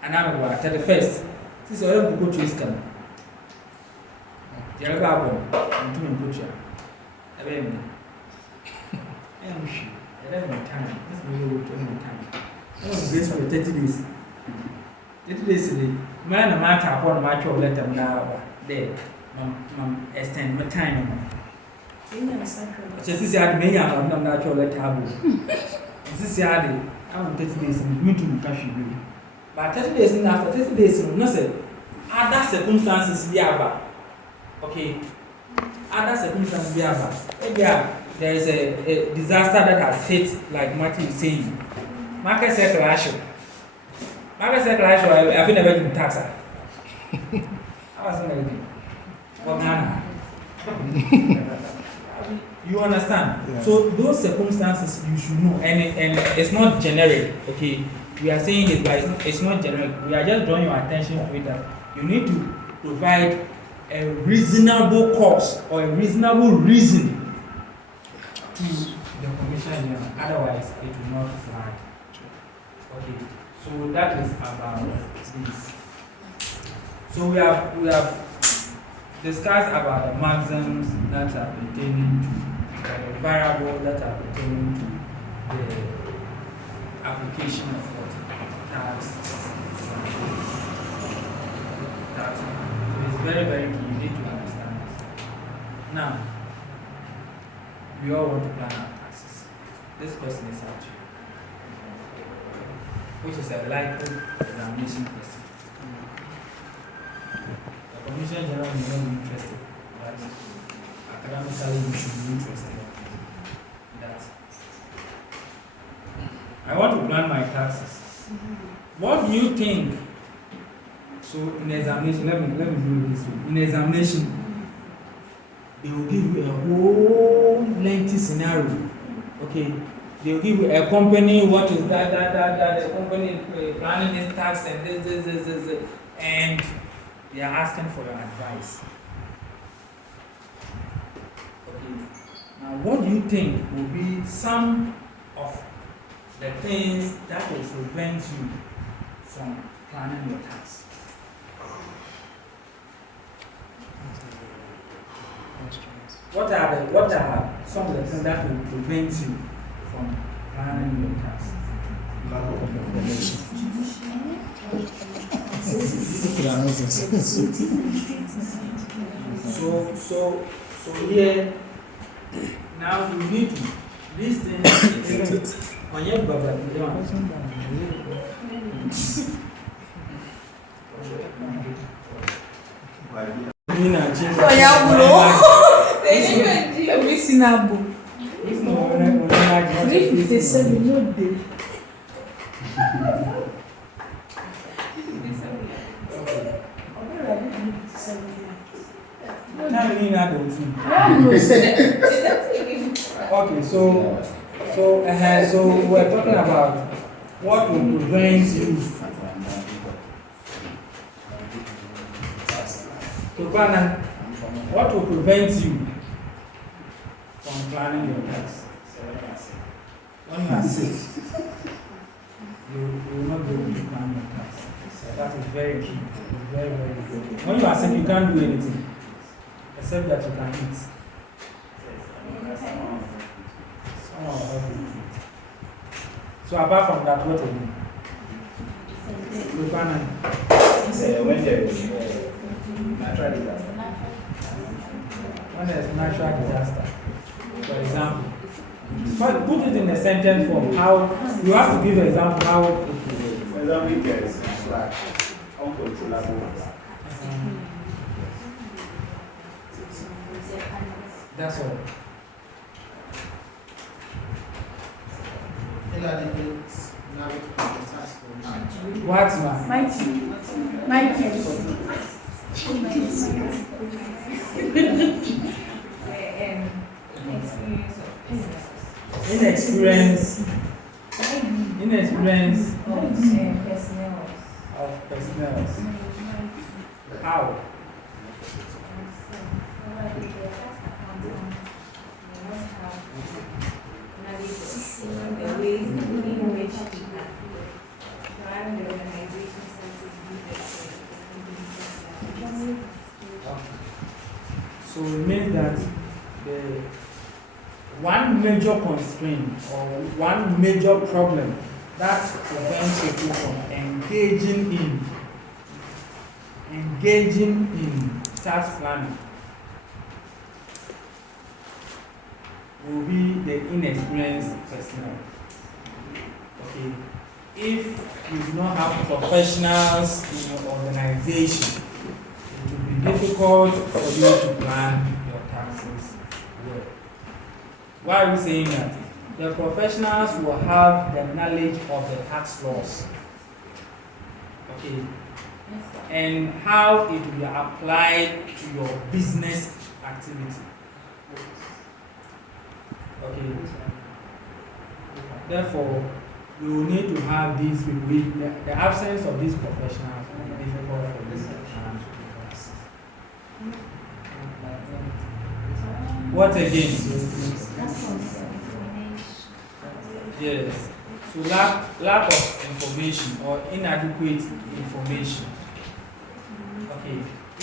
Another one 31st. This is all good to scan. The other one into a good chance. I don't have time. Let's move over to any time. I want to grace for 30 days. 30 days today. Man, no matter upon my job, let them now. There, extend my time. Just this year, maybe I'm not sure let her. This year, I want 30 days in me to cash you. But 30 days in after 30 days, no say other circumstances be about. Okay, other circumstances be about. There is a disaster that has hit, like Martin is saying. Market circulation. I've never been taxed. I was never been. You understand? Yeah. So those circumstances you should know, and it's not generic. Okay, we are saying it, but it's not generic. We are just drawing your attention to it that you need to provide a reasonable cause or a reasonable reason to the commission, otherwise it will not fly. Okay, so that is about this. So we have discussed about the maxims that are pertaining to the variable that are pertaining to the application of what tax. So it's very, very key. You need to understand this. Now, we all want to plan our taxes. This question is out to you, which is a likely examination question. The Commission General may not be interested, but academically you should be interested. What do you think? So in examination, let me do it this way. In examination, they will give you a whole lengthy scenario. Okay, they will give you a company. What is that? The company planning this tax and this, and they are asking for your advice. Okay. Now, what do you think will be some of the things that will prevent you from planning your tax? What are some of the things that will prevent you from planning your tax? Lack of information. So here now you need to these things on your baba. Every sinable. 357 no day. Okay, so we're talking about what will prevent you. So, what will prevent you from planning your tax? When you are sick, you will not be able to plan your tax. That is very key. It's very, very good. When you are sick, you can't do anything except that you can eat. Someone will help you eat. So apart from that, what again? When there is natural disaster. When there is natural disaster, for example, put it in a sentence form. How you have to give an example how it will. For example, if there is like uncontrollable. That's all. What's my inexperience of personnel. How? So it means that the one major constraint or one major problem that prevents people from engaging in tax planning will be the inexperienced personnel. Okay, if you do not have professionals in your organization, it will be difficult for you to plan your taxes well. Why are we saying that? The professionals will have the knowledge of the tax laws. Okay, and how it will be applied to your business activity. Okay. Therefore, you need to have these people. The absence of these professionals will be difficult for this plan to be What again? Yes. So lack of information or inadequate information. Okay.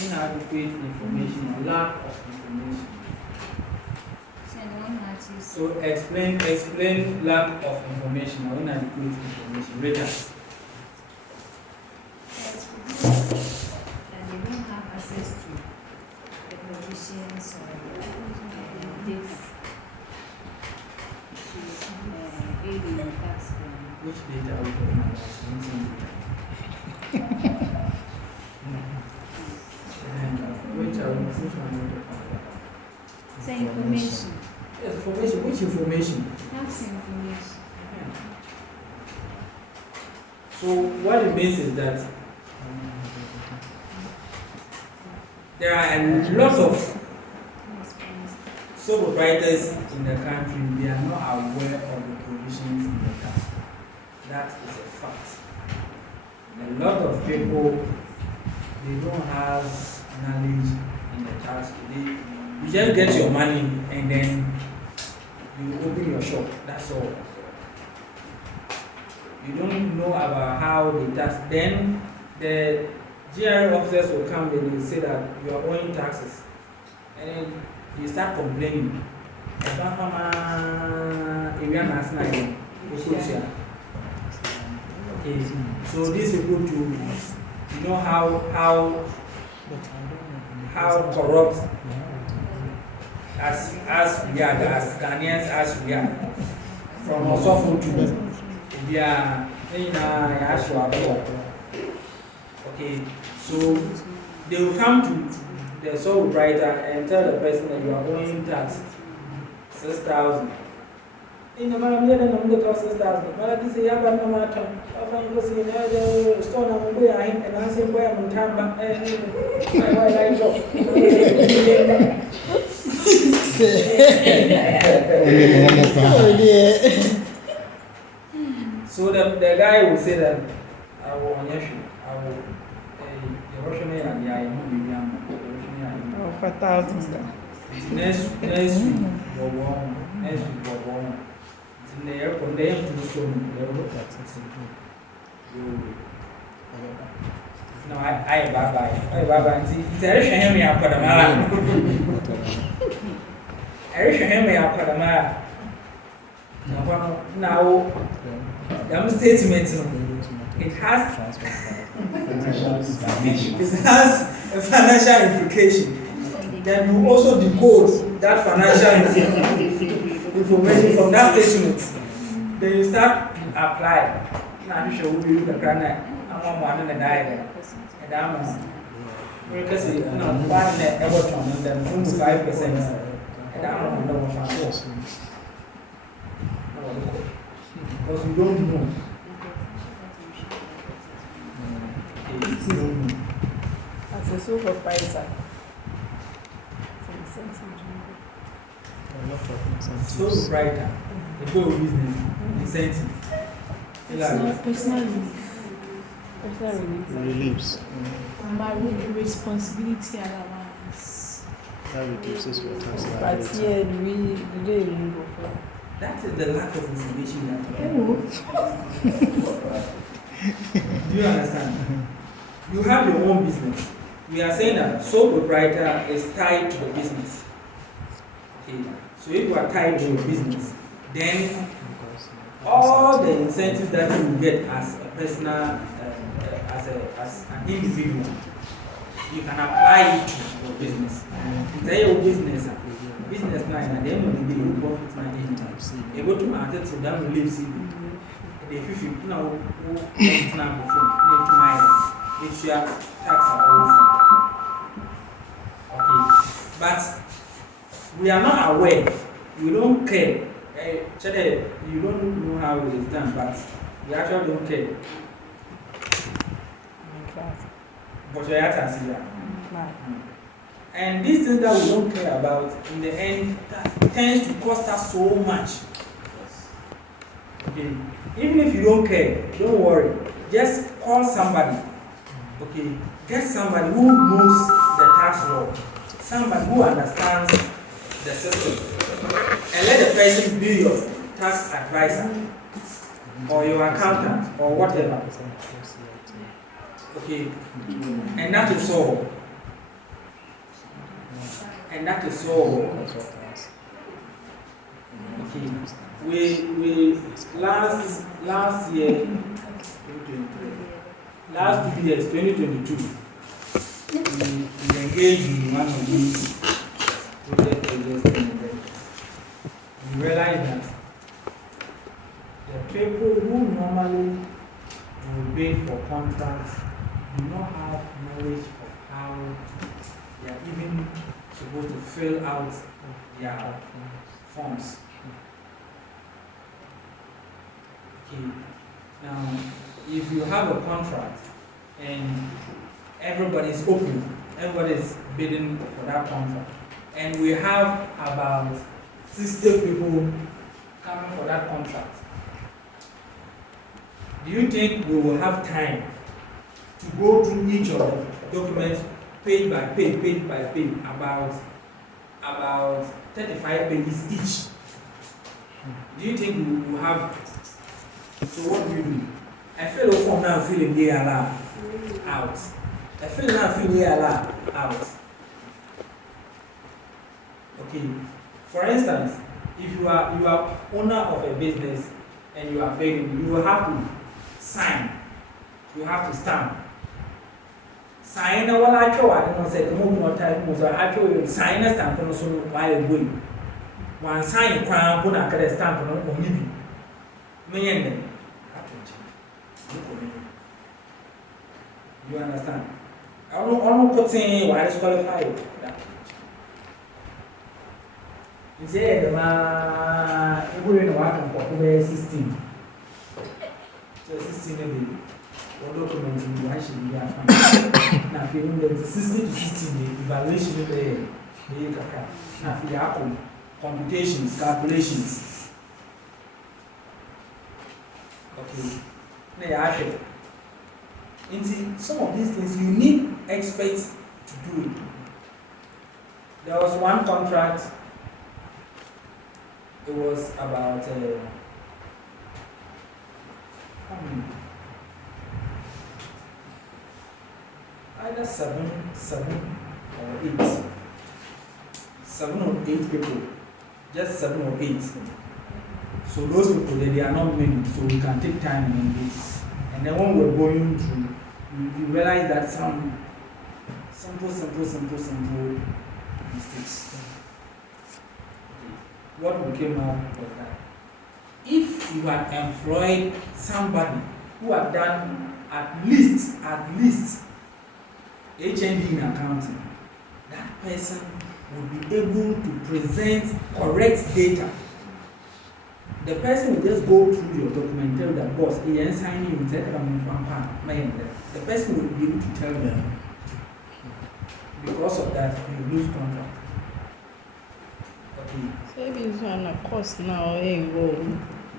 Inadequate information or lack of information. So explain lack of information or inadequate information. Rita. And they don't have access to the provisions or dates to aid in the tax plan. Which data are we talking about? Which one are we talking about? Say information. Yes, information. Which information? Tax information. So what it means is that there are a lot of sole proprietors in the country. They are not aware of the provisions in the tax. That is a fact. A lot of people, they don't have knowledge in the tax. You just get your money and then you open your shop. That's all. You don't know about how the tax. Then the GRA officers will come and they say that you are owing taxes, and then you start complaining. Okay, so these people too, you know how corrupt as we are, as Ghanaians as we are, from Osofo to we are okay, so they will come to the sole proprietor and tell the person that you are owing tax 6,000. In the man, the cost 6,000. But this is a bad matter. I find you see the stone of the and I say, where I'm in Tamba, so the guy will say that I will on your shoe. I will Russian and Oh, for thousands. next week you're warm. Next week you're warm. In the air condemned to the stone. No, I bye. It's a shame me up for the mara. I shame me up for the mara. Now, the statement, it has a financial implication. Then you also decode that financial information from that statement. Then you start applying. Now you show you the granite. I'm one in the diet. And I'm because you know, one in the Everton and then 5%. And I'm on the because you don't know. As a sole proprietor. Sole proprietor, the whole business, incentive. Personal relief. Personal relief. Reliefs. Responsibility allowance. That reduces your tax But liability. here, we didn't go for that. That is the lack of information that do you understand? You have your own business. We are saying that sole proprietor is tied to the business. Okay. So if you are tied to your business, then all the incentives that you will get as a personal, as an individual, you can apply it to your business. It's your business. Business nine at the end of the day, you profit 9 You go to market to that will leave CV. If you now it's now before to my it's your tax are okay. But we are not aware. We don't care. You don't know how it is done, but we actually don't care. But we are at here. And these things that we don't care about, in the end, that tends to cost us so much. Okay. Even if you don't care, don't worry. Just call somebody. Okay. Get somebody who knows the tax law. Somebody who understands the system. And let the person be your tax advisor or your accountant or whatever. Okay. And that is all. And that is all. Okay. We last year, 2022, we engaged in one of these projects. We realized that the people who normally will bid for contracts do not have knowledge of how they are even supposed to fill out their forms. Okay. Now, if you have a contract and everybody is open, everybody is bidding for that contract, and we have about 60 people coming for that contract, do you think we will have time to go through each of the documents page by page by page, about 35 pages each? Do you think we will have? So what do you do? I feel from now feeling here out. I feel now feeling here out. Okay. For instance, if you are owner of a business and you are bidding, you will have to sign. You have to stamp. Sign what I show. I don't know. Say the movie or type moves. I show you sign a stamp on so while going. One sign crown put a stamp on maybe. Me. You understand? I don't put in why it's qualified. It's here the man every in one for 16. So 16 what documents you actually have. Now feeling that 16 to 16 the evaluation there. Now for your computations, calculations. Okay. Now some of these things you need experts to do it. There was one contract, it was about either 7 or 8. 7 or 8 people. Just 7 or 8. So those people they are not many, so we can take time and do it. And then when we're going through, you realize that some simple mistakes. What we came up was that if you had employed somebody who had done at least HND in accounting, that person would be able to present correct data. The person will just go through your document, tell that boss, signing you, the person will be able to tell them. Because of that, you lose contract. Okay. Savings on a cost now,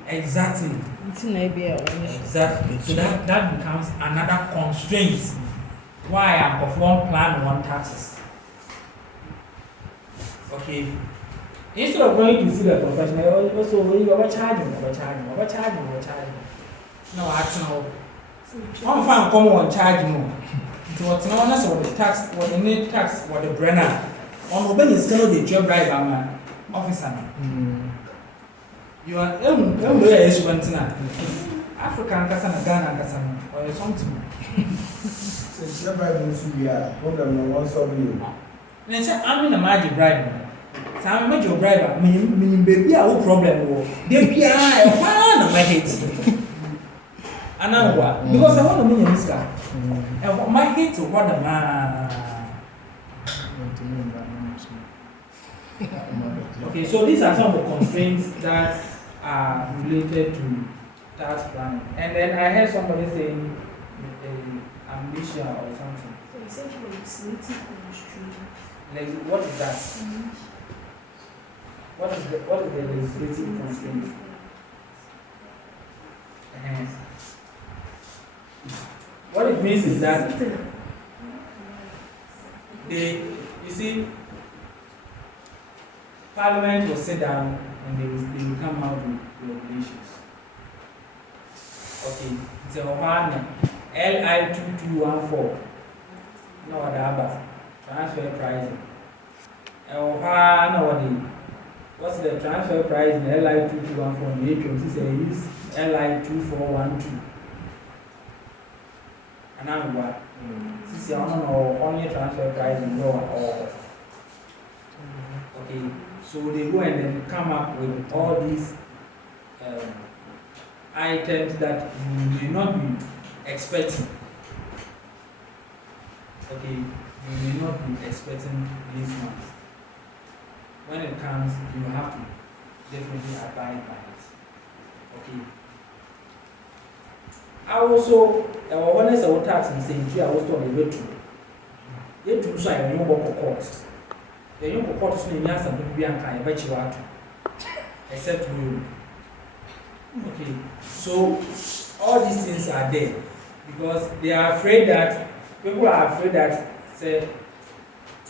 Exactly. Exactly. So that becomes another constraint why I'm of one plan, one taxes. Okay. Instead of going to see the professional, also you are charging. No, actually, one fan come on charge more. It was known as what the tax, what the net tax, what the Brenner. On Oben is still the job driver man, officer. You are African Kasana, Ghana Kasana, or something. Since the Bible is here, problem no one solve you. And say, I'm in a magic bribe. So I'm a major bribe, meaning baby, I will problem. They be a one my hate. And now what? Because I want to mean this guy. And my hate to what the man. Okay, so these are some of the constraints that are related to tax planning. And then I heard somebody saying amnesia or something. So you said legislative constraint. Like, what is that? What is the legislative constraint? What it means is that you see, Parliament will sit down and they will come out with regulations. Okay, it's a one LI 2214. No other transfer pricing. What's the transfer price in LI 2214? The agency says LI 2412. And now what? Since you don't know only transfer price in or okay, so they go and then come up with all these items that you may not be expecting. Okay, you may not be expecting these ones. When it comes, you have to definitely abide by it. Okay. Also, our honest our tax and saying, I was told a bit too. Yet to say, I know what court. The young court is in Yas and Bianca, I bet you are, except you. Okay, so all these things are there because they are afraid that people are afraid that say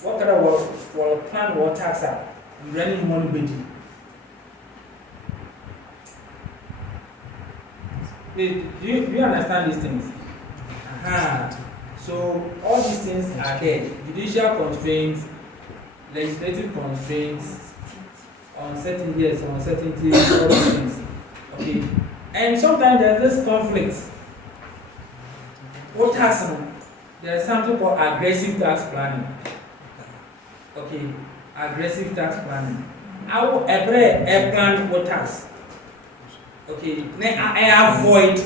what kind of work for plan or tax are running money body. Do you understand these things? So all these things are there. Judicial constraints, legislative constraints, uncertainties, all these things. Okay. And sometimes there's this conflict. What tax? There's something called aggressive tax planning. Okay. Aggressive tax planning. I will plan what tax. Okay. I avoid.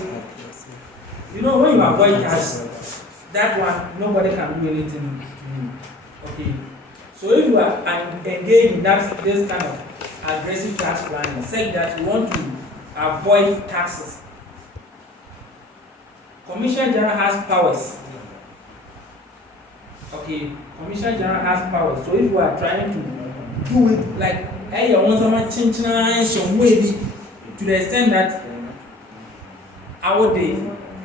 You know when you avoid tax, that one nobody can do anything to you. Okay. So if you are engaged in this kind of aggressive tax planning, say that you want to avoid taxes. Commissioner General has powers. Okay, Commissioner General has powers. So if you are trying to do it like you want someone change some way to the extent that our day,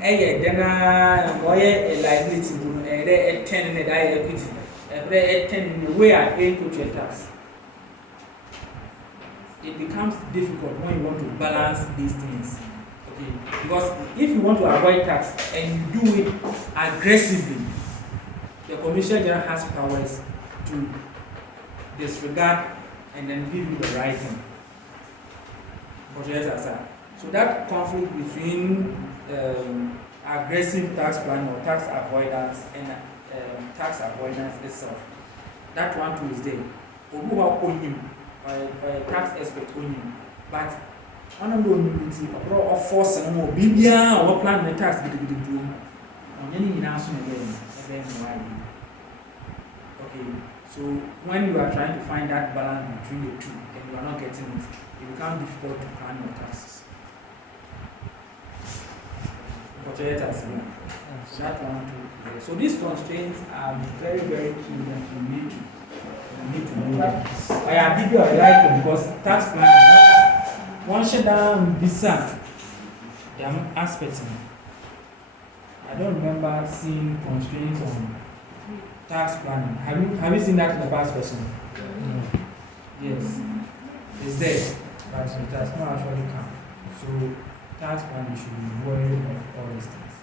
then a liability to a 10 in the equity, a 10 in the way I pay to your tax. It becomes difficult when you want to balance these things. Okay, because if you want to avoid tax and you do it aggressively, the Commissioner General has powers to disregard and then give you the right thing. So that conflict between aggressive tax planning or tax avoidance and tax avoidance itself, that one too is there. Tax expert on him, but one of the unity or force and more BBA or plan the tax to do on any national again. Okay, so when you are trying to find that balance between the two and you are not getting it, it becomes difficult to plan your taxes. So that one too. So these constraints are very, very key that you need to know that. I have video I like it because tax planning, one shut down beside the aspects. I don't remember seeing constraints on tax planning. Have you seen that in the past person? No. Yes. It's there, but it has not actually come. So tax planning should be worried of all these things.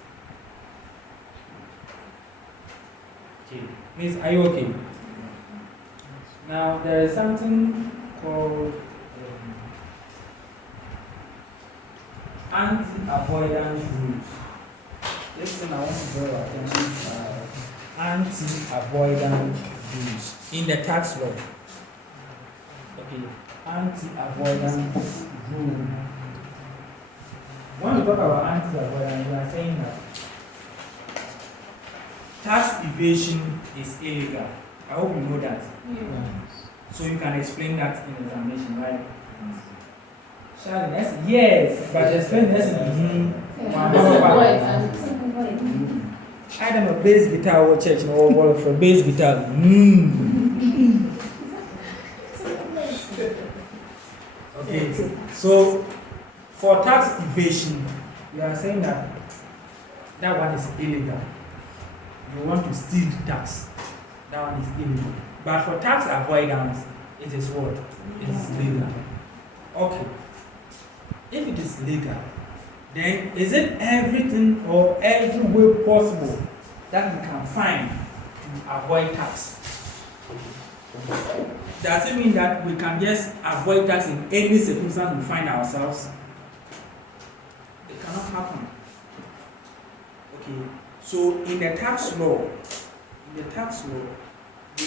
Okay. Miss, are you okay? Now there is something called anti-avoidance rules. This thing I want to draw your attention to anti-avoidance rules in the tax law. Okay, anti-avoidance rule. When we talk about anti-avoidance, we are saying that tax evasion is illegal. I hope you know that. So you can explain that in examination, right? Yes, but explain this in I am a bass guitar or church or for bass guitar. Okay, so for tax evasion, we are saying that that one is illegal. You want to steal tax, that one is illegal. But for tax avoidance, it is what? It is legal. Okay. If it is legal, then is it everything or every way possible that we can find to avoid tax? Does it mean that we can just avoid tax in any circumstance we find ourselves? It cannot happen. Okay. So in the tax law, we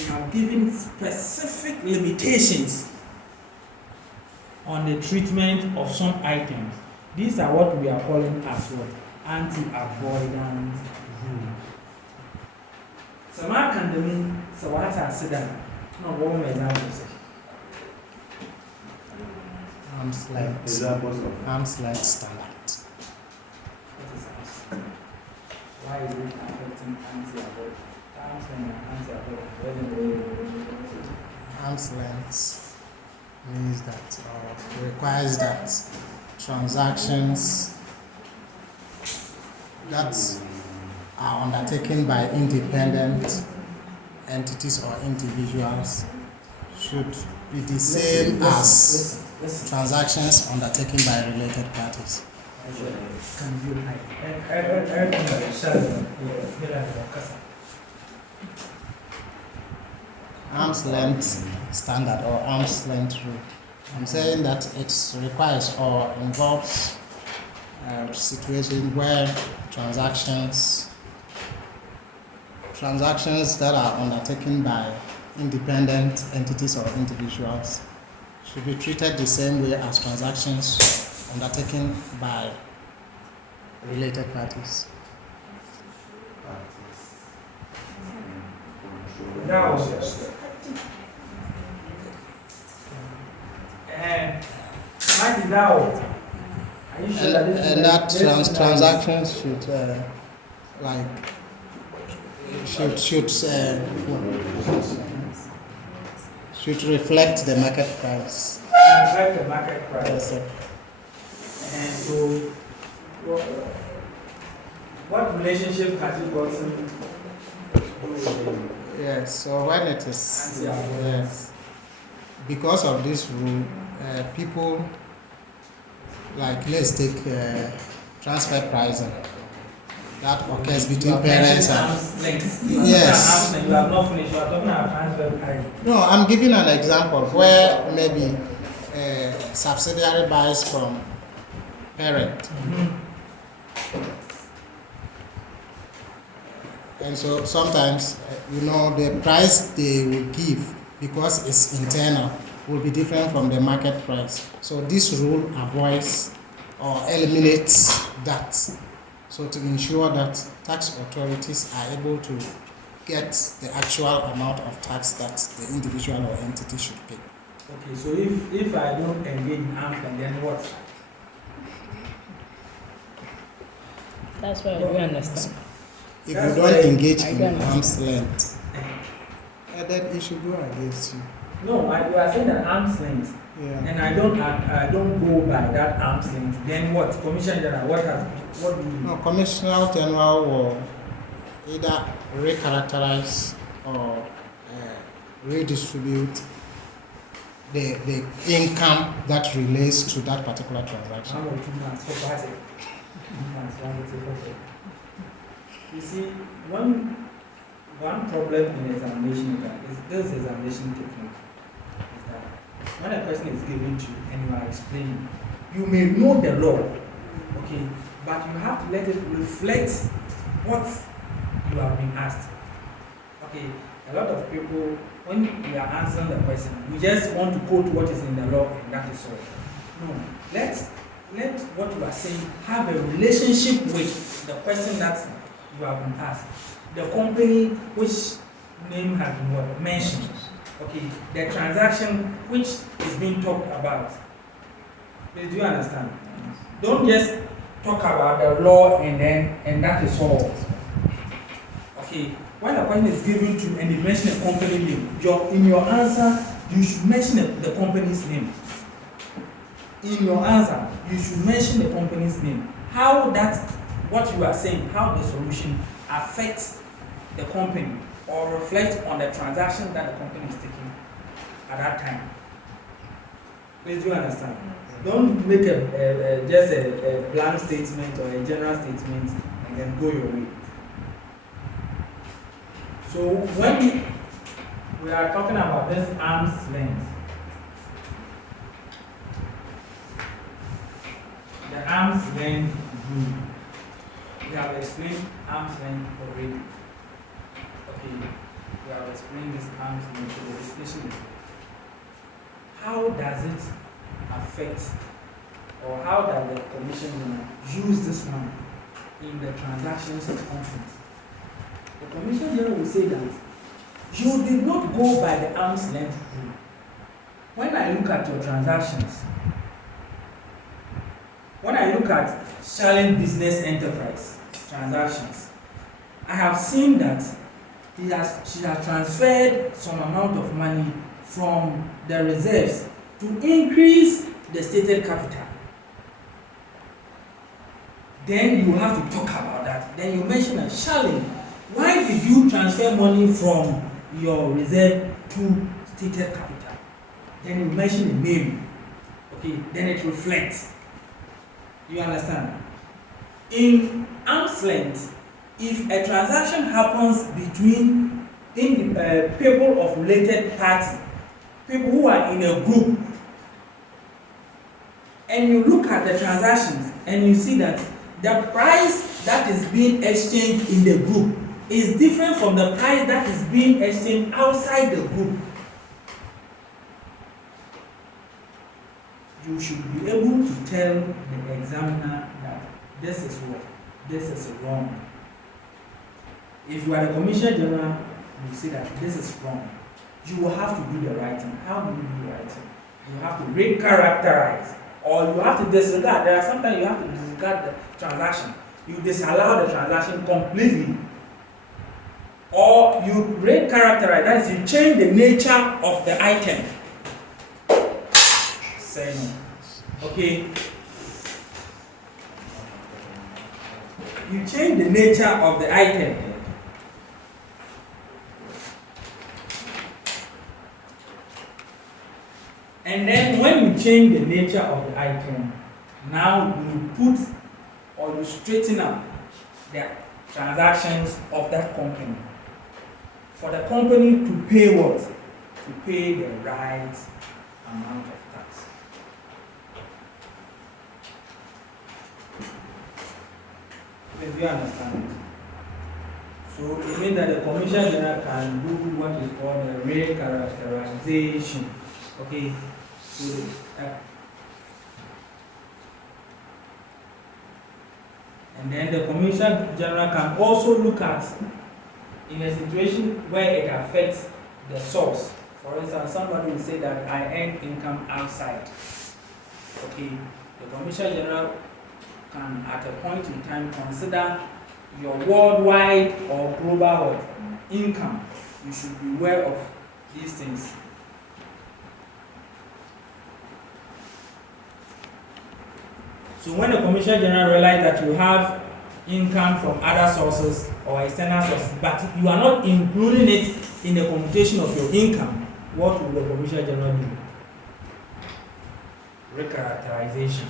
have given specific limitations on the treatment of some items. These are what we are calling as what? Anti-avoidance rules. So I can do so what I said that no one examples. Arm's length standard. What is that? Arm's length means that or requires that transactions that are undertaken by independent entities or individuals should be the same as transactions undertaken by related parties. Arm's length standard or arm's length rule. I'm saying that it requires or involves situations where transactions that are undertaken by independent entities or individuals should be treated the same way as transactions undertaken by related parties. Now, are you sure And that transactions should reflect the market price. reflect the market price? Yes, sir. And so, what relationship has it got to do with Yes. So when it is Anti-Avoidance? because of this rule, people like let's take transfer pricing that occurs between parents and yes. You have not finished. You are talking about transfer pricing. No, I'm giving an example where maybe a subsidiary buys from parent. And so sometimes, the price they will give, because it's internal, will be different from the market price. So this rule avoids or eliminates that. So to ensure that tax authorities are able to get the actual amount of tax that the individual or entity should pay. Okay, so if I don't engage in arms, and then what? That's why I do understand. If That's you why don't engage I in don't arm's length, then it should go against you. No, you are saying that arm's length, Yeah. and I don't go by that arm's length. Then what? Commission General, what do you do? No, Commissioner General will either recharacterize or redistribute the income that relates to that particular transaction. One or 2 months for party. 2 months, 1 or 2 for party. You see, one problem in examination is this examination technique is that when a question is given to you and you are explaining, you may know the law, okay, but you have to let it reflect what you have been asked. Okay, a lot of people, when we are answering the question, we just want to quote what is in the law and that is all. No, let what you are saying have a relationship with the question that you have been asked. The company which name has been mentioned. Okay, the transaction which is being talked about. Please, do you understand? Don't just talk about the law and that is all. Okay, when a question is given to and you mention a company name, in your answer you should mention the company's name. In your answer, you should mention the company's name. How what you are saying, how the solution affects the company or reflect on the transaction that the company is taking at that time. Please, do you understand? Don't make just a blank statement or a general statement and then go your way. So when we are talking about this arm's length, the arm's length rule, we have explained arm's length already. Okay, we have explained this arm's length, so the definition is how does it affect, or how does the commission use this one in the transactions of companies? The commission general will say that you did not go by the arm's length rule. When I look at your transactions, when I look at selling business enterprise transactions, I have seen that she has transferred some amount of money from the reserves to increase the stated capital. Then you have to talk about that. Then you mention a challenge. Why did you transfer money from your reserve to stated capital? Then you mention the name. Okay, then it reflects. You understand? In arm's length, if a transaction happens between people of related party, people who are in a group, and you look at the transactions and you see that the price that is being exchanged in the group is different from the price that is being exchanged outside the group, you should be able to tell the examiner that this is what, this is wrong. If you are the Commissioner General, you say that this is wrong. You will have to do the writing. How do you do the writing? You have to recharacterize, or you have to disregard. There are sometimes you have to disregard the transaction. You disallow the transaction completely. Or you recharacterize, that is, you change the nature of the item. Say no. Okay? You change the nature of the item. And then when you change the nature of the item, now you put or you straighten up the transactions of that company. For the company to pay what? To pay the right amount of tax. Please, do you understand it? So it means that the Commissioner General can do what is called a recharacterization. Okay? So, and then the Commissioner General can also look at, in a situation where it affects the source. For instance, somebody will say that I earn income outside. Okay, the Commissioner General can at a point in time consider your worldwide or global income. You should be aware of these things. So when the Commissioner General realizes that you have income from other sources or external sources, but you are not including it in the computation of your income, what will the Commissioner General do? Recharacterization.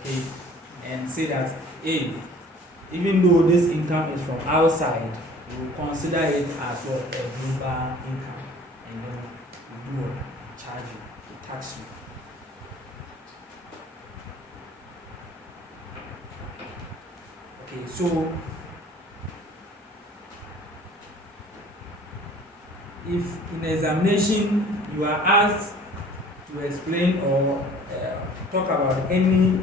Okay, and say that, hey, even though this income is from outside, we will consider it as what, a global income, and then we do what? Charge you, we tax you. Okay, so if in examination you are asked to explain or talk about any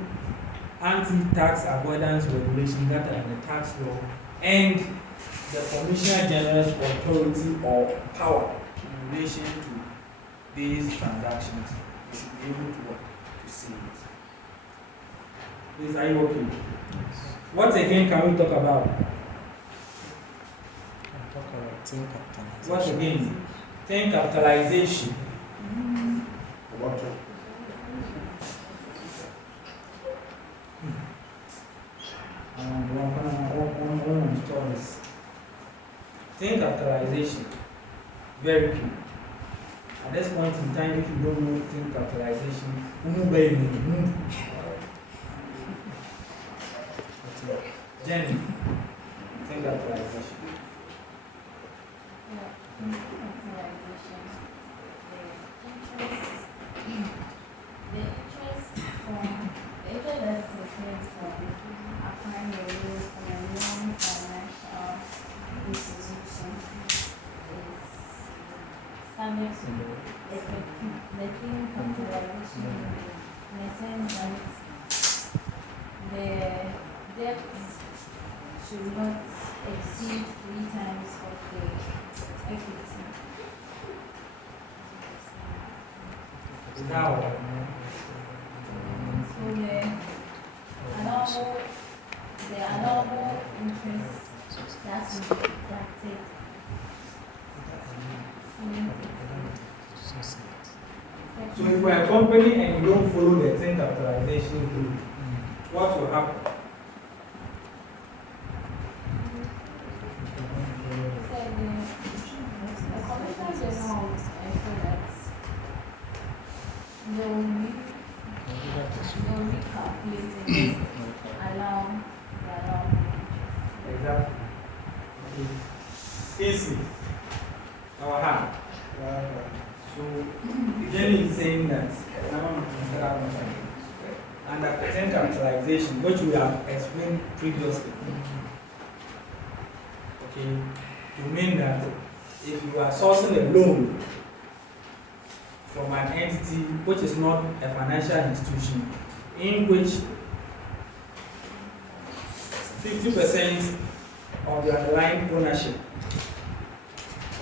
anti-tax avoidance regulation that are in the tax law and the Commissioner General's authority or power in relation to these transactions, you should be able to see it. Please, are you okay? What again can we talk about? What again? Think capitalization. Think capitalization. Very key. At this point in time, if you don't know think capitalization, Jenny, think capitalization. The clean capitalization in a sense that the debts should not exceed 3 times of the equity. Now, So the allowable interest that will be deducted So if we're a company and you don't follow the 10 capitalization rule, what will happen? Exactly. Easy. Our hand. So Jenny is saying that under percent capitalization, which we have explained previously, okay, to mean that if you are sourcing a loan from an entity which is not a financial institution, in which 50% of the underlying ownership,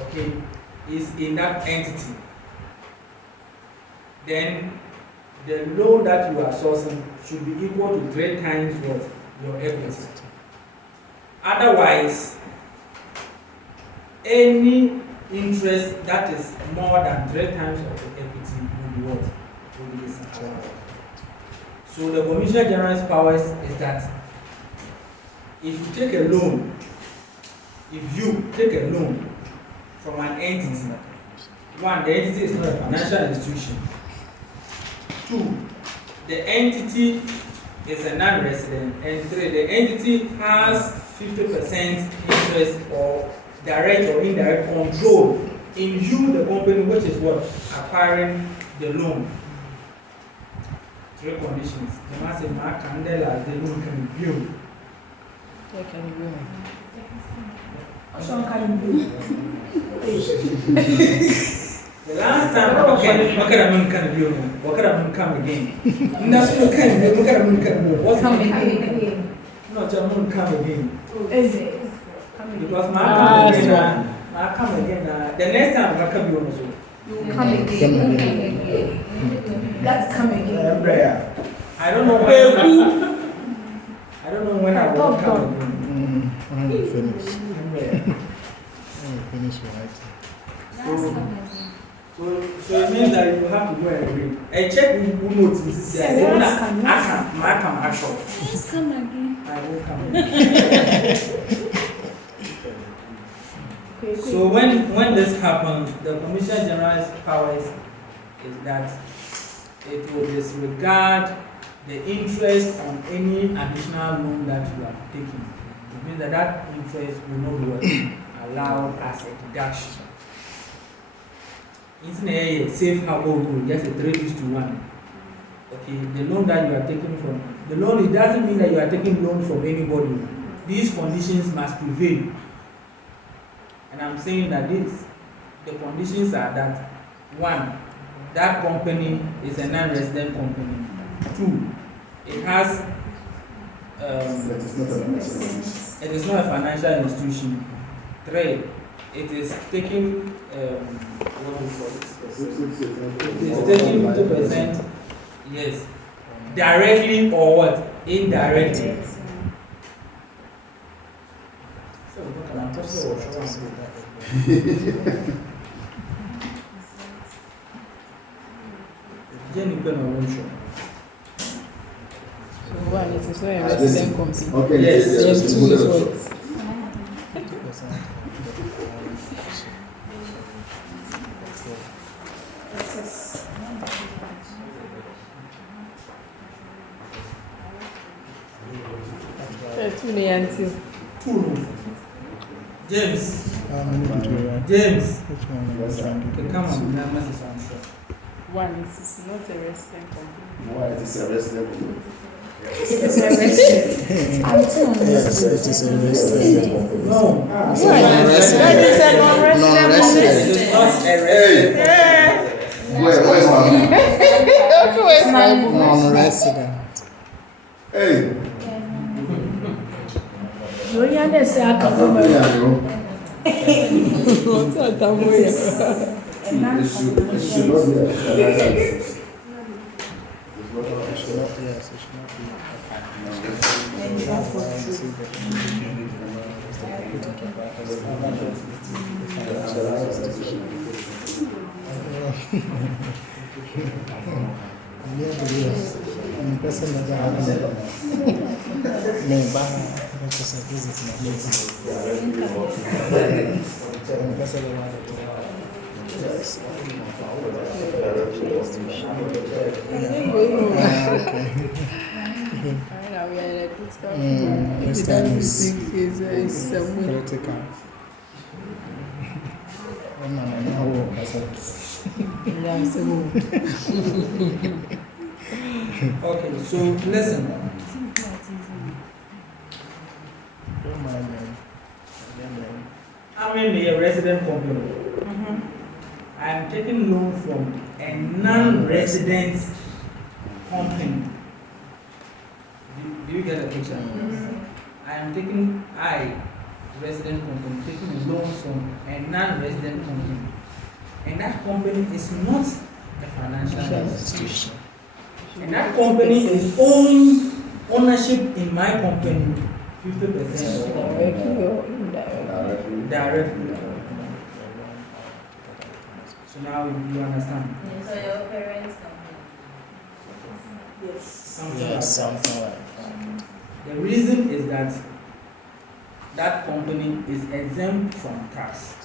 okay, is in that entity, then the loan that you are sourcing should be equal to 3 times what your equity. Otherwise, any interest that is more than 3 times of the equity will be what? Will be disallowed. So the Commissioner General's powers is that if you take a loan, from an entity, one, the entity is not a financial institution. 2, the entity is a non-resident. And 3, the entity has 50% interest or direct or indirect control in you, the company, which is what? Acquiring the loan. 3 conditions. The master mark candela, the loan can be built. What can you do? The last time what kind of moon can be what kind of moon come again? That's what kind of moon can be. What's coming again? Not your moon come again. Is it? Because my come again. The next time I come you also. You come again. That's coming again. I don't know when. I don't know when I will come again. Finish. Finish writing. So it means that you have to go and read. And check who notes this is there. I come actually. Just come again. I will come again. So when this happens, the Commissioner General's powers is that it will disregard the interest on any additional loan that you have taken. It means that that interest will not be allowed as a deduction. It's a safe harbor rule, just a 3:1. Okay, the loan that you are taking from the loan, it doesn't mean that you are taking loan from anybody. These conditions must prevail. And I'm saying that the conditions are that 1, that company is a non-resident company. 2, it has it is not a financial institution. 3, it is taking what do you call it? It is taking 50%, yes, directly or what? Indirectly. Jenny Penaloncho. So one, it is not a resident company. Okay, Yes. Then 2 is what? James. James. Okay, come on, that message I'm sure. 1, it is not a resident company. Why it is a resident? Yes, it is a resident. No. Non-resident. It is not a resident. Where's my Non-resident. Hey. You understand? What's that? It should not be a financial institution. Yes, it should not be. This time is critical. Okay, so listen. I'm in a resident company. I am taking loan from a non-resident company. Do you get a picture? I am taking, resident company, taking a loan from a non-resident company. And that company is not a financial institution. And that company is ownership in my company 50% directly. So now you understand? So your parents company. Yes. Something like that. The reason is that that company is exempt from tax.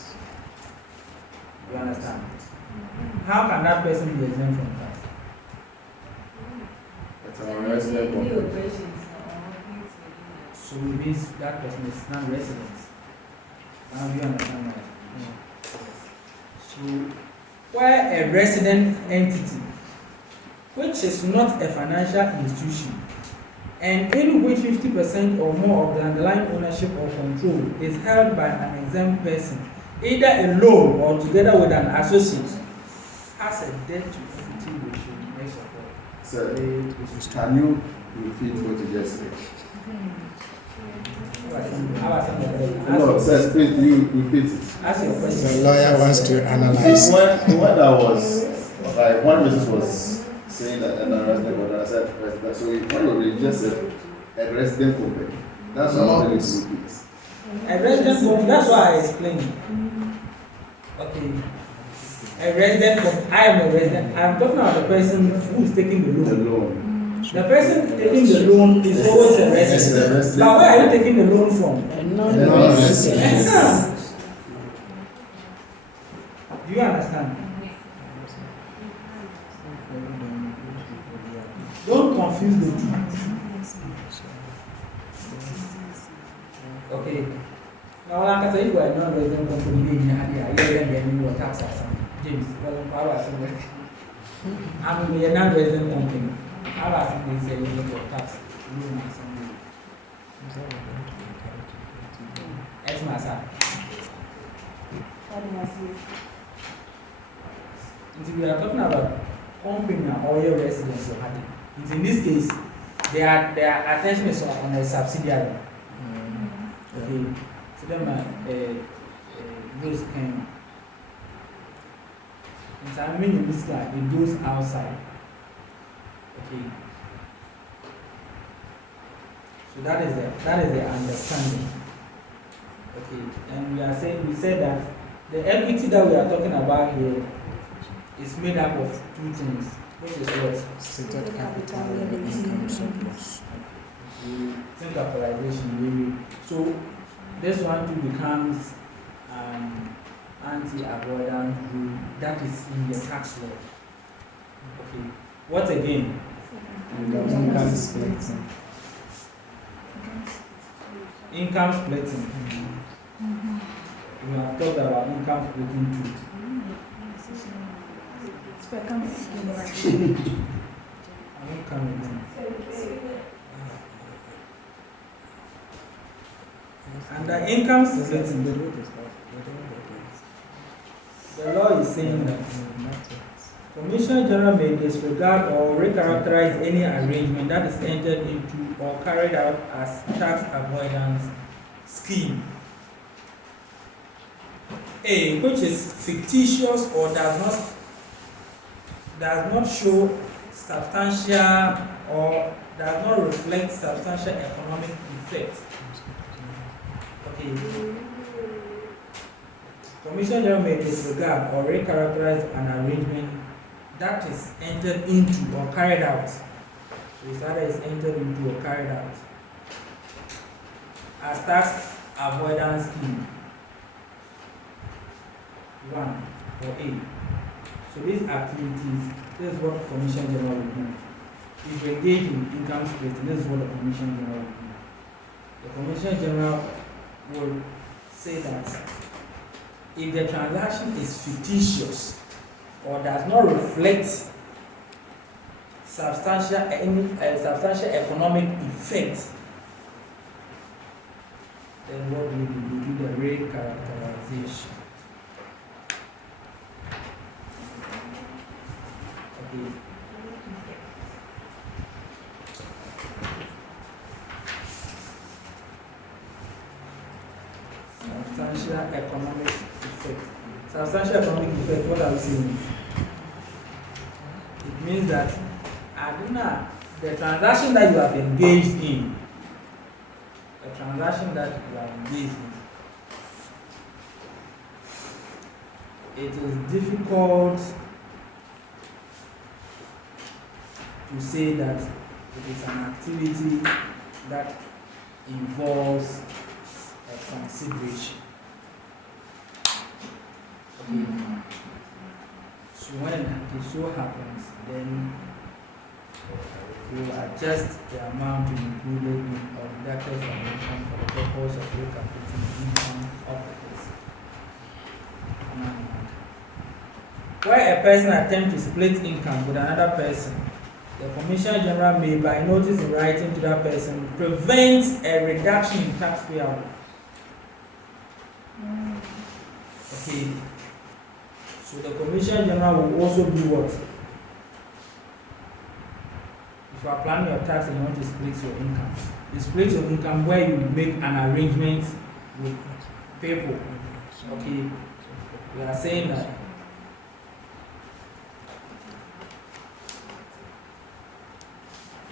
You understand? How can that person be exempt from tax? It's a resident company. So it means that person is non-resident. Now you understand that? So where a resident entity, which is not a financial institution, and in which 50% or more of the underlying ownership or control is held by an exempt person, either alone or together with an associate, has a debt to equity ratio next of all. Sir, can you repeat what you just said? No, sir, please, you repeat it. Ask your question. The lawyer wants to analyze. When that was, like, one person was saying that a resident, but I said resident. So when you just said a resident company, that's what I wanted to repeat. A resident company, that's why I explained. Okay. A resident company, I am a resident. I'm talking about the person who is taking the The loan. loan. The person taking the loan is always a resident. But where are you taking the loan from? Non-resident. Do you understand? Don't confuse the two. Okay. Now, like I said, if we are not resident company, you will tax us. James, well, I was I'm a non-resident company. How about they say you will tax? That's my son. We are talking about company or your residence or having. In this case, their attention is on a subsidiary. Okay, so then those can. In time, in this guy, it goes outside. Okay. So that is the understanding. Okay, and we said that the equity that we are talking about here is made up of two things. Which is what? Stated capital and income surplus. Capitalization, maybe. So this one too becomes anti-avoidance rule that is in the tax law. Okay. What again? Income splitting. Income splitting. We have talked about income splitting too. I'm not coming. And the income splitting, the law is saying that Commissioner General may disregard or recharacterize any arrangement that is entered into or carried out as tax avoidance scheme. A, which is fictitious or does not show substantial or does not reflect substantial economic effect. Okay. Commissioner General may disregard or recharacterize an arrangement that is entered into or carried out. So it's either is entered into or carried out as tax avoidance scheme. 1 or A. So these activities, this is what Commission General will do. If you engage in income splitting, this is what the Commission General will do. The Commission General will say that if the transaction is fictitious or does not reflect substantial economic effect, then what we do the recharacterization. Okay. Substantial economic effect. Substantial economic effect, what are we saying? It means that the transaction that you have engaged in, it is difficult to say that it is an activity that involves a consideration. Okay. So when it so happens, then you adjust the amount included in or deducted from income for the purpose of recalculating the income of the person. Where a person attempts to split income with another person, the Commissioner General may, by notice in writing to that person, prevent a reduction in tax payable. Okay. So the Commissioner General will also do what? If you are planning your tax and you want to split your income, you split your income where you make an arrangement with people. Okay. We are saying that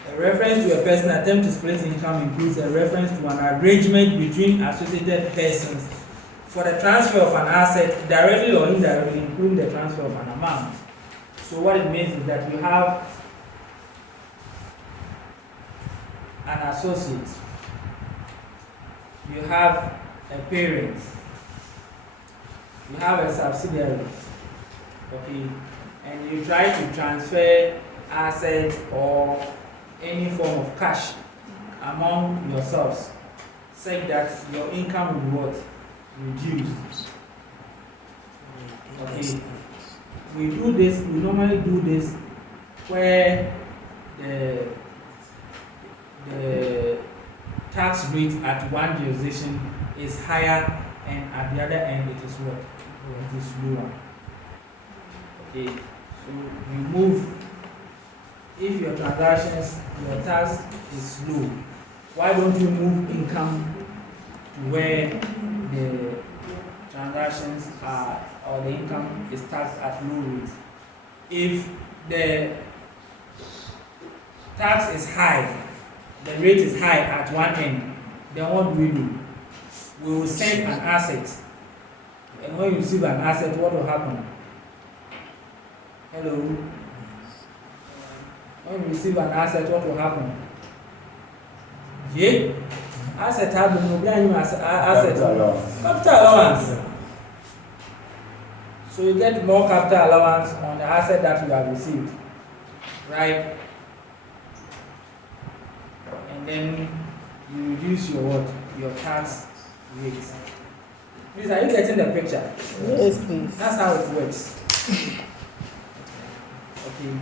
a reference to a person attempt to split income includes a reference to an arrangement between associated persons for the transfer of an asset, directly or indirectly, including the transfer of an amount. So what it means is that you have an associate, you have a parent, you have a subsidiary, okay, and you try to transfer assets or any form of cash among yourselves, such that your income will be what? Reduced. Okay. We normally do this where the tax rate at one jurisdiction is higher and at the other end it is what? It is lower. Okay. So you move. If your transactions, your tax is low, why don't you move income to where the transactions are, or the income is taxed at low rate? If the tax is high, the rate is high at one end, then what do? We will send an asset, and when you receive an asset, what will happen? Hello? When you receive an asset, what will happen? Yeah? Asset happen, no asset. Capital allowance. So you get more capital allowance on the asset that you have received. Right? And then you reduce your what? Your tax rate. Please, are you getting the picture? Yes, please. That's how it works. Okay.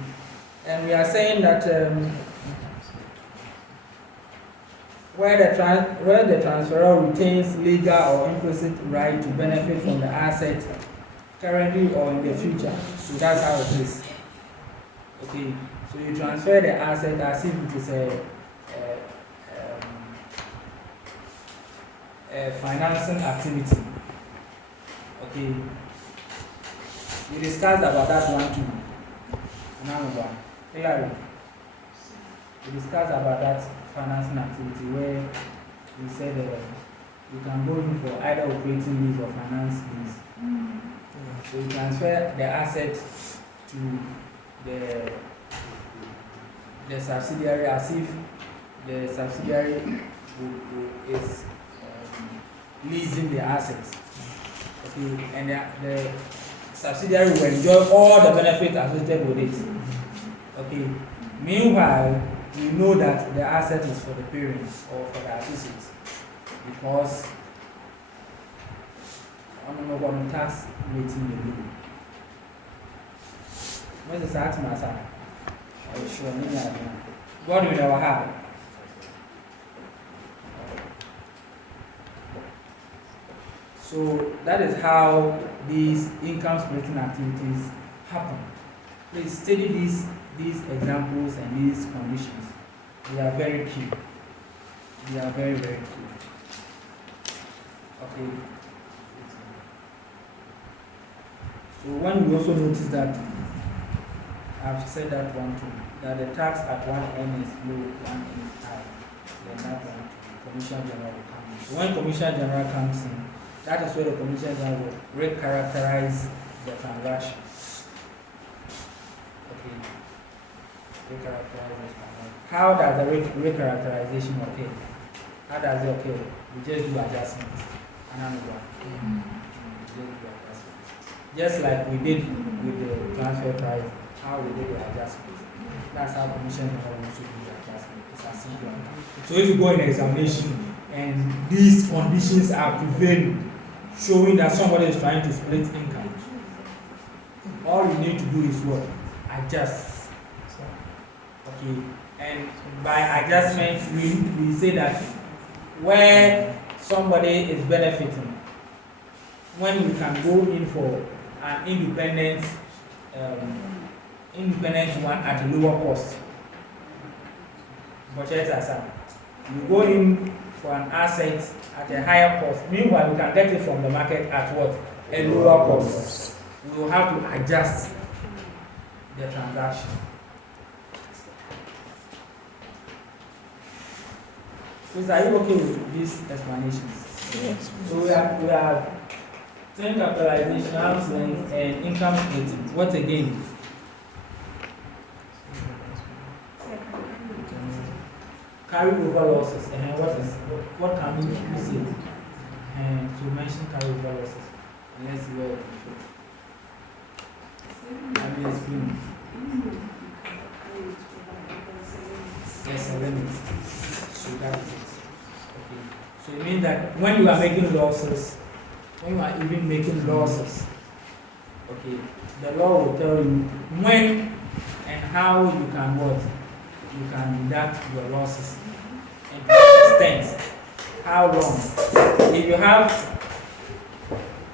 And we are saying that where the transferor retains legal or implicit right to benefit from the asset currently or in the future. So that's how it is. Okay. So you transfer the asset as if it is a financing activity. Okay. We discussed about that one too. Hillary, we discussed about that financing activity where we said you can go in for either operating lease or finance lease. So you transfer the asset to the subsidiary as if the subsidiary is leasing the assets. Okay, and the subsidiary will enjoy all the benefits associated with it. Okay. Meanwhile, we know that the asset is for the parents or for the associates because I don't know what the tax rating they do. What is that, Massa? I'm sure. What do we never have? So that is how these income splitting activities happen. Please study these examples and these conditions. They are very key. They are very, very key. Okay. So when we also notice that, I've said that one too, that the tax at one end is low, one end is high, then that one, Commissioner General will come in. So when Commissioner General comes in, that is where the Commissioner General will recharacterize the transaction. Okay. Recharacterize this transaction. How does the recharacterization occur? How does it occur? We just do adjustments. Just like we did with the transfer price, how we did the adjustment. That's how Commission also do the adjustment. It's as simple as that. So if you go in examination and these conditions are prevailing, showing that somebody is trying to split income, all you need to do is what? Adjust. Okay. And by adjustment, we say that where somebody is benefiting, when we can go in for an independent one at a lower cost. Budget aside, you go in for an asset at a higher cost. Meanwhile, we can get it from the market at what? A lower cost. We will have to adjust the transaction. So are you okay with these explanations? Yes. So we have capitalization, arm's length, and income splitting. What again? Carry over losses. And what can we say? And to mention carry over losses. And let's see where it fits. Let me explain. Yes, a limit. So that is it. Okay. So it means that when you are making losses, when you are even making losses, okay, the law will tell you when and how you can what? You can deduct your losses and to what extent, how long. If you have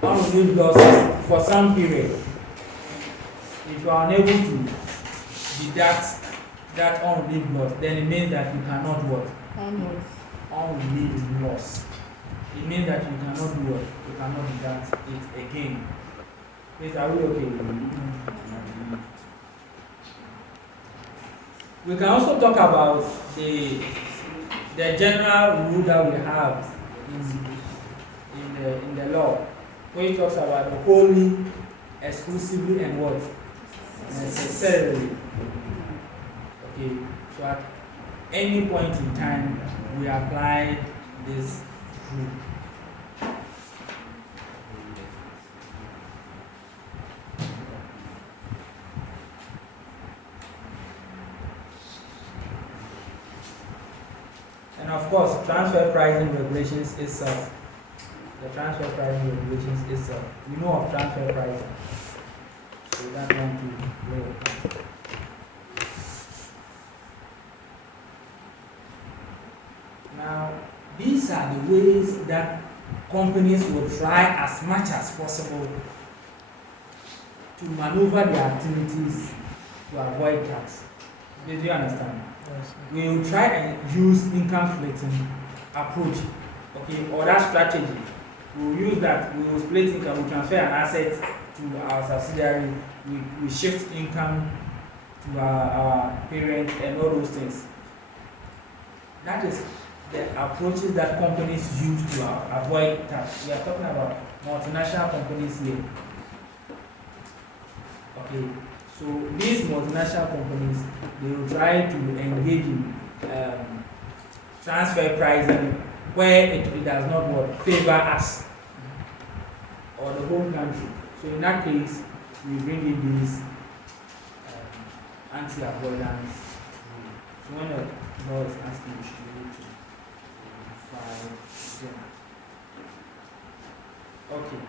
unrelieved losses for some period, if you are unable to deduct that unrelieved loss, then it means that you cannot what? Unrelieved loss. It means that you cannot do what? You cannot deduct it again. Please, are we okay? We can also talk about the general rule that we have in the law, where it talks about the wholly, exclusively, and what? Necessarily. Okay, so at any point in time, we apply this rule. And of course, transfer pricing regulations itself. The transfer pricing regulations itself. We know of transfer pricing. So that one to play a part. Now, these are the ways that companies will try as much as possible to maneuver their activities to avoid tax. Did you understand? Yes. We will try and use income splitting approach, okay, or that strategy. We will use that. We will split income. We transfer an asset to our subsidiary. We shift income to our parent and all those things. That is the approaches that companies use to avoid tax. We are talking about multinational companies here. Okay, So these multinational companies, they will try to engage in transfer pricing where it does not favor us or the home country. So in that case, we bring in this anti-avoidance rule. So when the law is asking, you should be able to file them. Okay.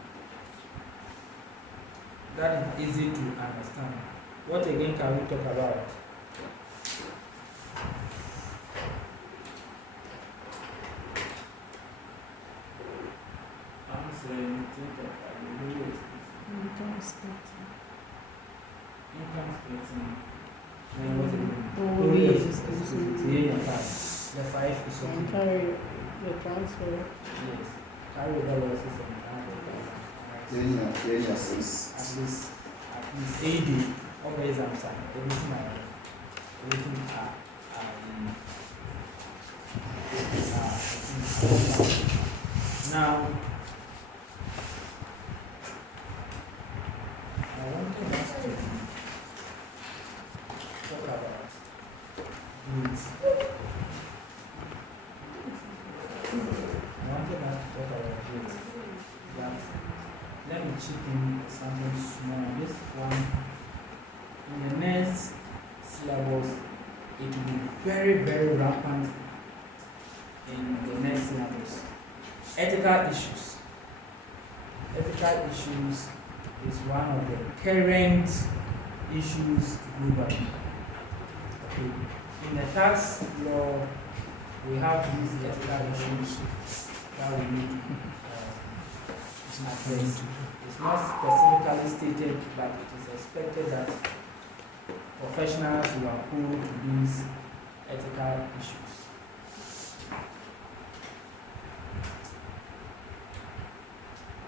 That is easy to understand. What again can we talk about? I'm saying, income splitting. And what again? Oh, yes, it's Yeah, five. The five is and okay. carry the transfer. Yes. Carry over losses and Six. at least 80 always I'm saying everything now I wanted us to talk about needs. But let me chip in something small. This one, in the next syllabus, it will be very, very rampant in the next syllabus. Ethical issues. Ethical issues is one of the current issues globally. Okay. In the tax law, we have these ethical issues that we need to address. It's not specifically stated, but it is expected that professionals will uphold these ethical issues.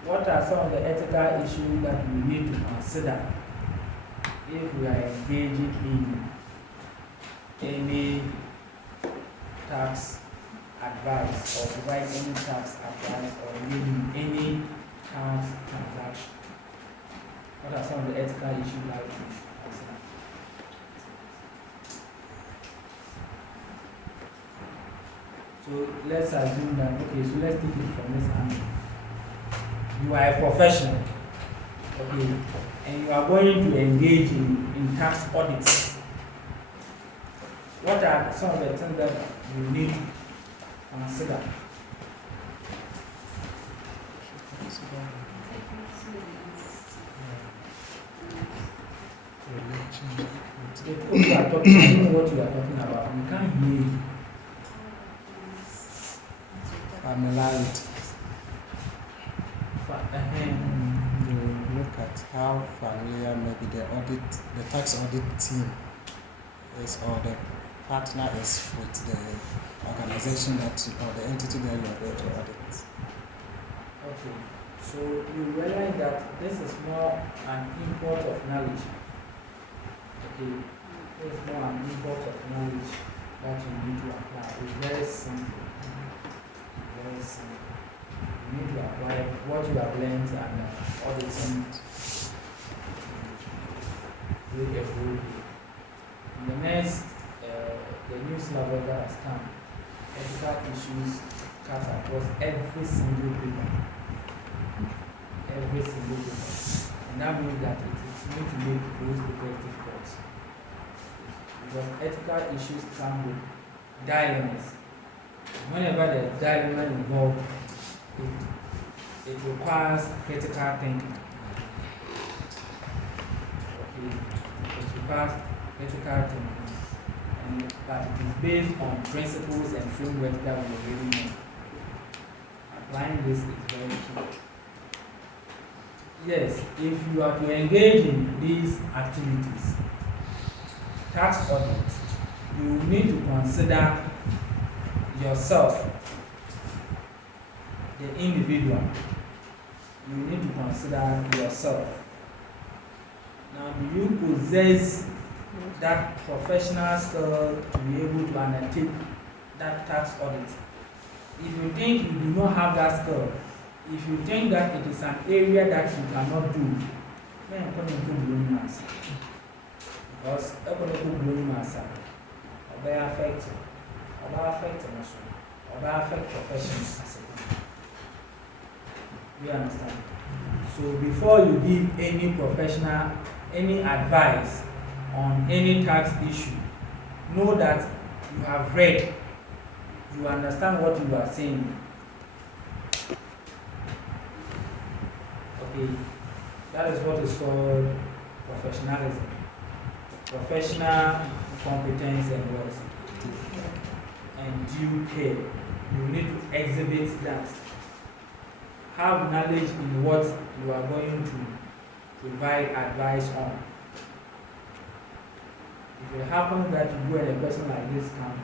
What are some of the ethical issues that we need to consider if we are engaging in any tax advice or provide any tax advice or engaging in any tax transaction? What are some of the ethical issues that we should consider? So let's assume that, okay, so let's take it from this angle. You are a professional, okay, and you are going to engage in tax audits. What are some of the things that you need to consider? You are talking, I don't know what you are talking about. We can't hear you. Familiarity. You look at how familiar maybe the tax audit team is, or the partner is with the organization or the entity that you are there to audit. Okay, so you realize that this is more an import of knowledge. Okay, this is more an import of knowledge that you need to apply. It's very simple. Very simple. You need to apply what you have learned and auditing play a role here. In the next, the new syllabus that has come, ethical issues cuts across every single paper. Every single paper. And that means that it is need to make those papers difficult. Because ethical issues come with dilemmas. Whenever there is dilemma involved, it requires critical thinking. Okay, it requires critical thinking, but it is based on principles and frameworks that we already know. Applying this is very key. Yes, if you are to engage in these activities, tax audit, you need to consider yourself, the individual. You need to consider yourself. Now, do you possess that professional skill to be able to undertake that tax audit? If you think you do not have that skill, if you think that it is an area that you cannot do, then come and put the answer. because economic growth massa or affect also or affect professions as a whole. You understand? So before you give any professional any advice on any tax issue, know that you have read, you understand what you are saying. Okay, that is what is called professionalism. Professional competence and what? And due care. You need to exhibit that. Have knowledge in what you are going to provide advice on. If it happens that you go and a person like this come,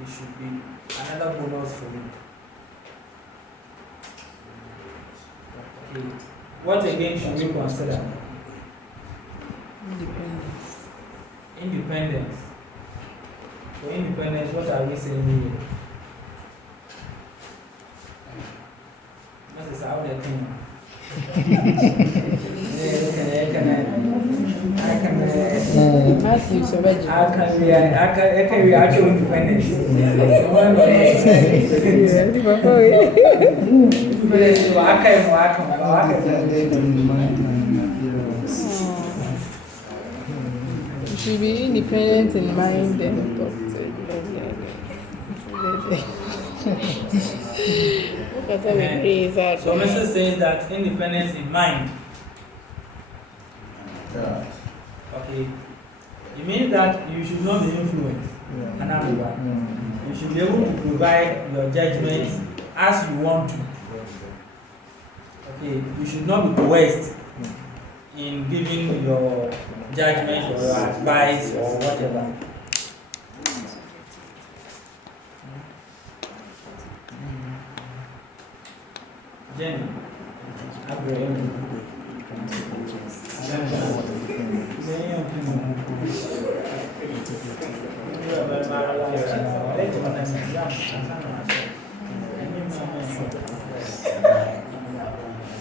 it should be another bonus for you. Okay. What again should we consider? Independence. Independence. For independence, what are we saying here? That is how they think. Matthew, so much. I can be actual independence. You should be independent in mind and thought. So Mrs. says that independence in mind. Yeah. Okay. It means that you should not be influenced. Another one. You should be able to provide your judgment as you want to. Okay. You should not be coerced in giving your judgment or your advice or whatever. Jenny,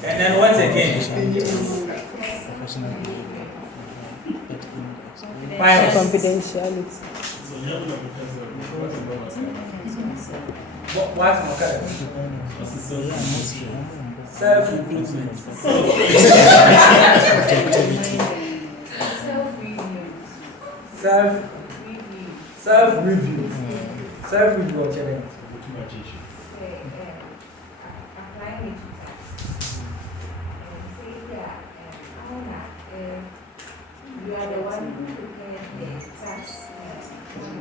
and then once again, confidentiality. What's my character? Self-recruitment. Self-review. Self-review or challenge. Applying it to tax. Say, yeah, you are the one who prepared the tax. Who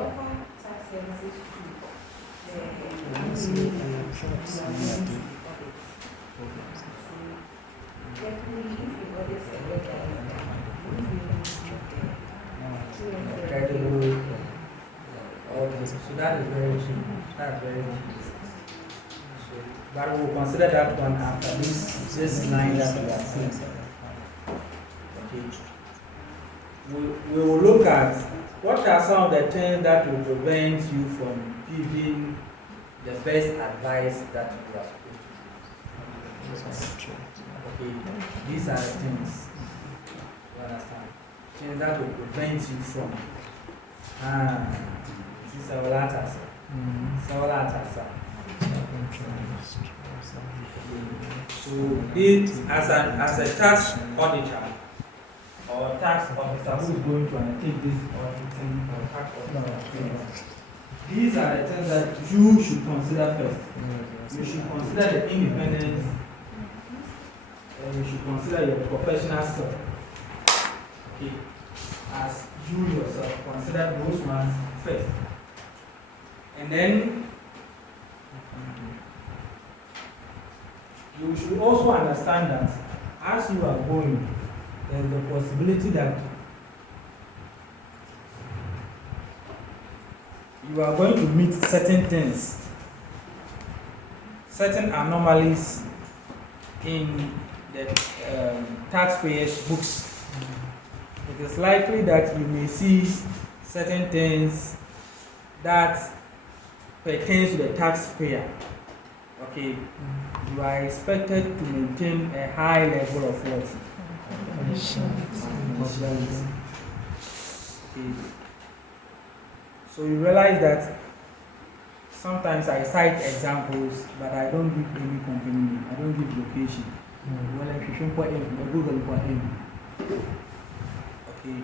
offer tax services Okay, so that is very cheap. That's very cheap. So, but we'll consider that one after this line that we are seeing. Okay. We will look at what are some of the things that will prevent you from giving the best advice that you are supposed to give. Okay, these are the things. You understand? Things that will prevent you from. This is our latter. So this as a tax auditor or tax officer who is going to undertake this auditing or tax auditor, these are the things that you should consider first. You should consider the independence, and you should consider your professional stuff. Okay. As you yourself consider those ones first. And then you should also understand that as you are going, there is the possibility that you are going to meet certain things, certain anomalies in the taxpayers' books. It is likely that you may see certain things that pertains to the taxpayer. Okay, you are expected to maintain a high level of what? Okay. So you realize that sometimes I cite examples, but I don't give any company name. I don't give location. Well, if you should put in Google put in. Okay.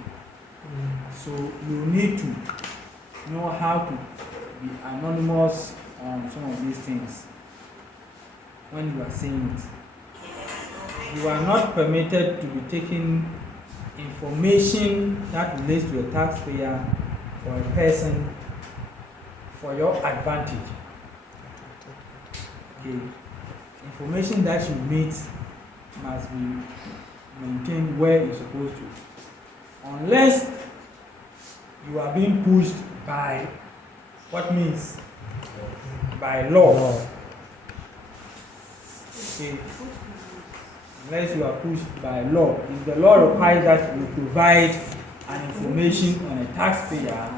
So you need to know how to be anonymous on some of these things when you are saying it. You are not permitted to be taking information that relates to a taxpayer or a person for your advantage. Okay. Information that you meet must be maintained where it's supposed to. Unless you are being pushed by what means by law. Okay. Unless you are pushed by law. If the law requires that you provide an information on a taxpayer,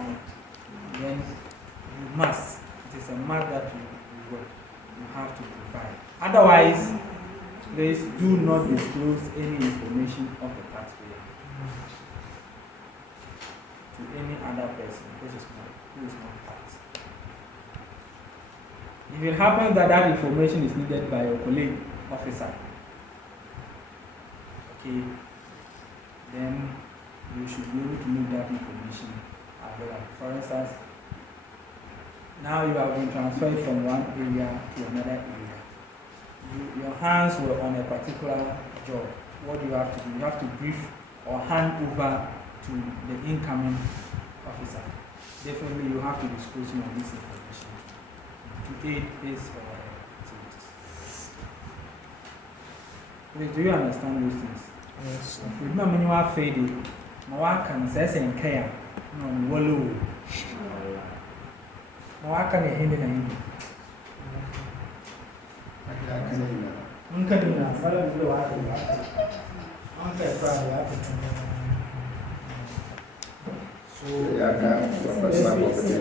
then you must. It is a must that you have to provide. Otherwise, please do not disclose any information of the taxpayer to any other person who is not taxed. If it happens that that information is needed by your colleague officer, okay, then you should be able to make that information available. For instance, now you have been transferred from one area to another area. Your hands were on a particular job. What do you have to do? You have to brief or hand over to the incoming officer. Definitely you have to disclose some of this information to aid his or her activities. Please, do you understand those things? Yes. If not, when you are faded, my work can say and care. No, wallow. My work can be hidden and hidden. So, yeah, I can professional competency,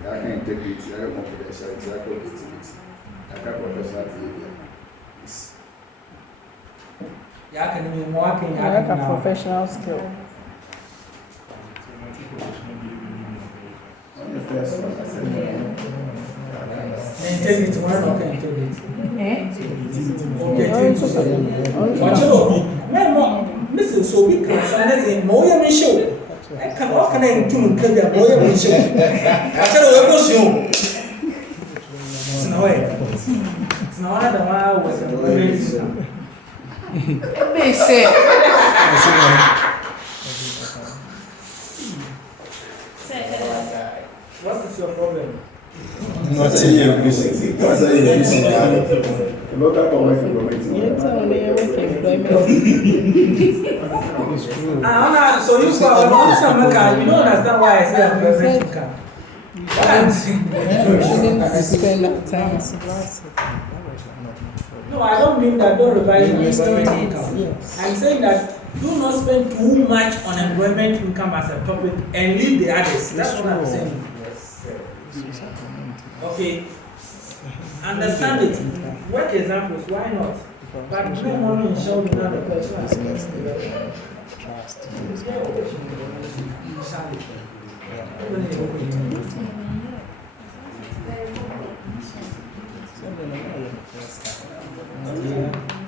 I can integrity, I can confidentiality, I can objectivity, I can professional behavior. Yeah, can you walk in? Like a professional skill. On the first one, I said, Integrity, one of integrity. Mrs. So we can send in Moya Michaud. I can walk in to Moya Michaud. I tell you, what you? It's no way. It's no other one was a very They say. What is your problem? Not saying you're abusing. Not saying you're abusing. local government implementing. So you don't understand why I say employment income. Spend that time. No, I don't mean that don't revise employment income. Yes. I'm saying that do not spend too much on employment income as a topic and leave the others. That's what I'm saying. Okay. Understand it. Work examples, why not? But no money in show me not the person.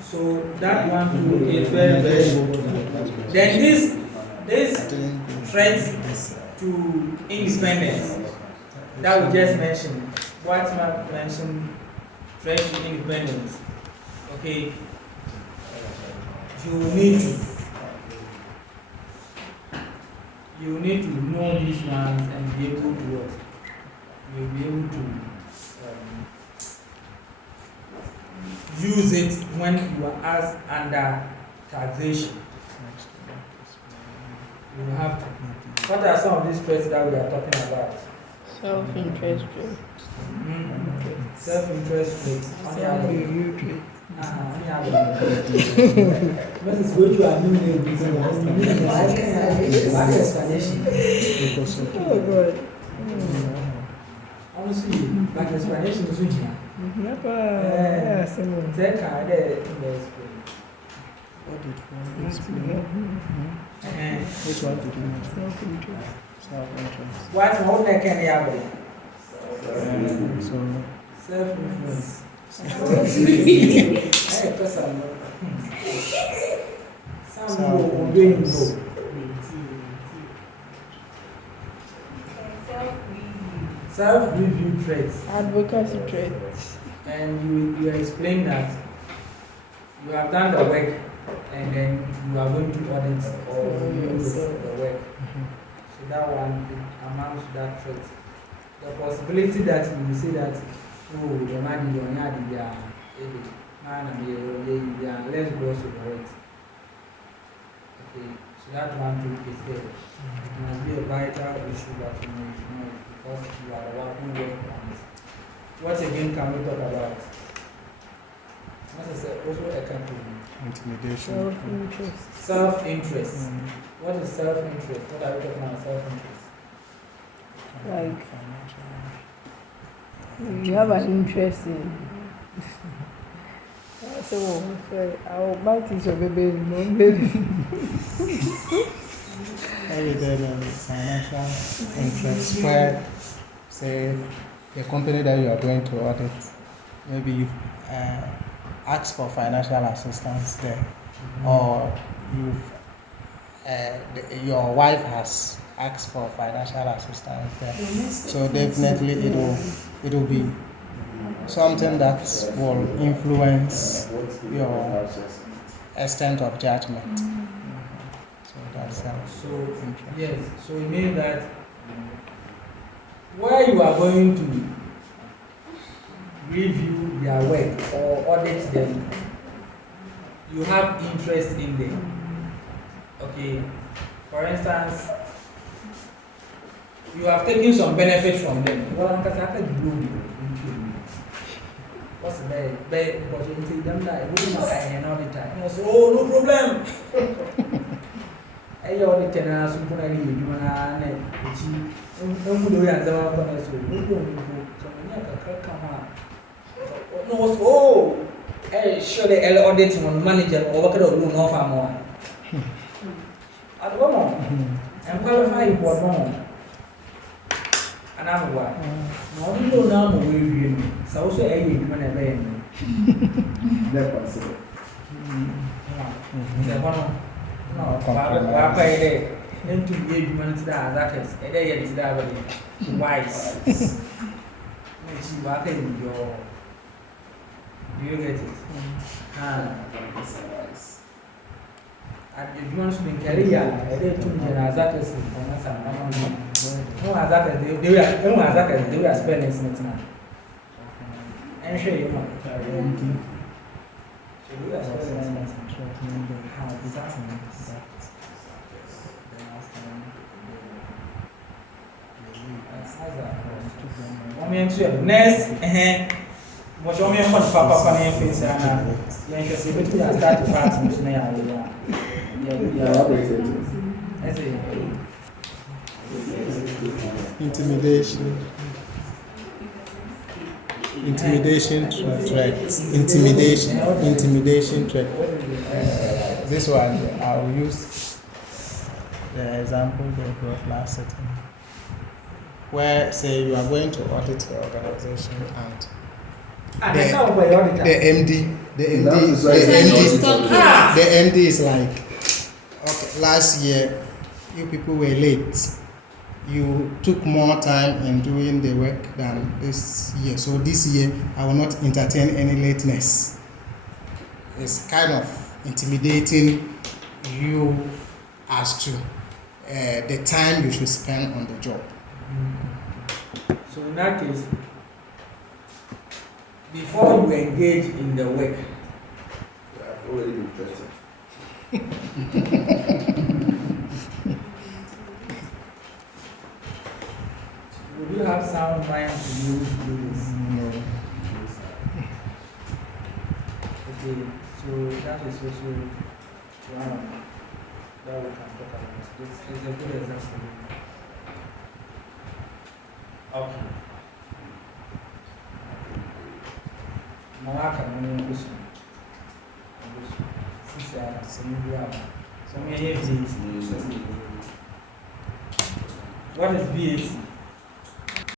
So that one too is very, very important. Then this threats to independence that we just mentioned. Whiteman mentioned threat to independence. Okay, you need to know these ones and be able to what? You'll be able to use it when you are asked under taxation. You have to. What are some of these threats that we are talking about? Self-interest. Self-interest rate. Mrs. Goju, I knew you explanation. Oh, God. Honestly, like explanation is with you. Yes, Take care there in the explain. Audit for display. Eh, Which one did you mention? Self-interest. what hold that can you So self-influence. Hey, cause some will doing go. Self-review traits. Advocacy traits. And you explain that you have done the work and then you are going to audit or review the work. So that one amounts to that trait. The possibility that you will say that, oh, the man is on yard, they are man, let's gloss over it. Okay, so that one too is there. It must be a vital issue that you know it because you are the one who worked on it. What again can we talk about? What is also a company? intimidation. Self-interest. Self-interest. What is self-interest? What are we talking about self-interest? Like, you have an interest in. So, I'll buy this your baby, no baby. Every day there is financial interest where, say, the company that you are going to audit, maybe you ask for financial assistance there, or you've your wife has asked for financial assistance there. So definitely it will be something that will influence your extent of judgment. So that's So, yes, so it means that where you are going to review their work or audit them, you have interest in them. Okay, for instance, you have taken some benefit from them. Well, I'm going to do what's the bad? Because you see them that we not I all the time. You say, oh, no problem. I all the time na so kuna ni you na na echi. Emu do ya zama kwa na so. No go go. So ni aka kama. No so eh surely L audit mon manager or worker do no fa mo. Ado mo. Em qualify for no. Anamwa. No do na mo we wie no. Sa wo so eh you na be no. Never consider. Sɛ hɔ no waapa yi dɛ ɛntum yɛ adwuma no ti dɛ azakɛs ɛdɛ yɛ no ti dɛ abɛde wise na akyi waaka yi yɔɔ do you get it? Adwuma no so de nkɛre yɛ a ɛdɛ tum yɛ no azakɛs ɔno sa nama no ɛhu azakɛs de wia spellings no tena ɛnhwɛ yɛ ma next, was your man papa and face and yes, you between start to pass intimidation threat. This one I'll use the example they brought last sitting, where say you are going to audit the organization and the MD is like, okay, last year you people were late. You took more time in doing the work than this year. So this year, I will not entertain any lateness. It's kind of intimidating you as to the time you should spend on the job. So in that case, before you engage in the work, You have already been threatened. would you have sound mind to do this? No. Okay, so that is also one of that we can talk about. This is a good example. Okay. Now I can only What is VAT?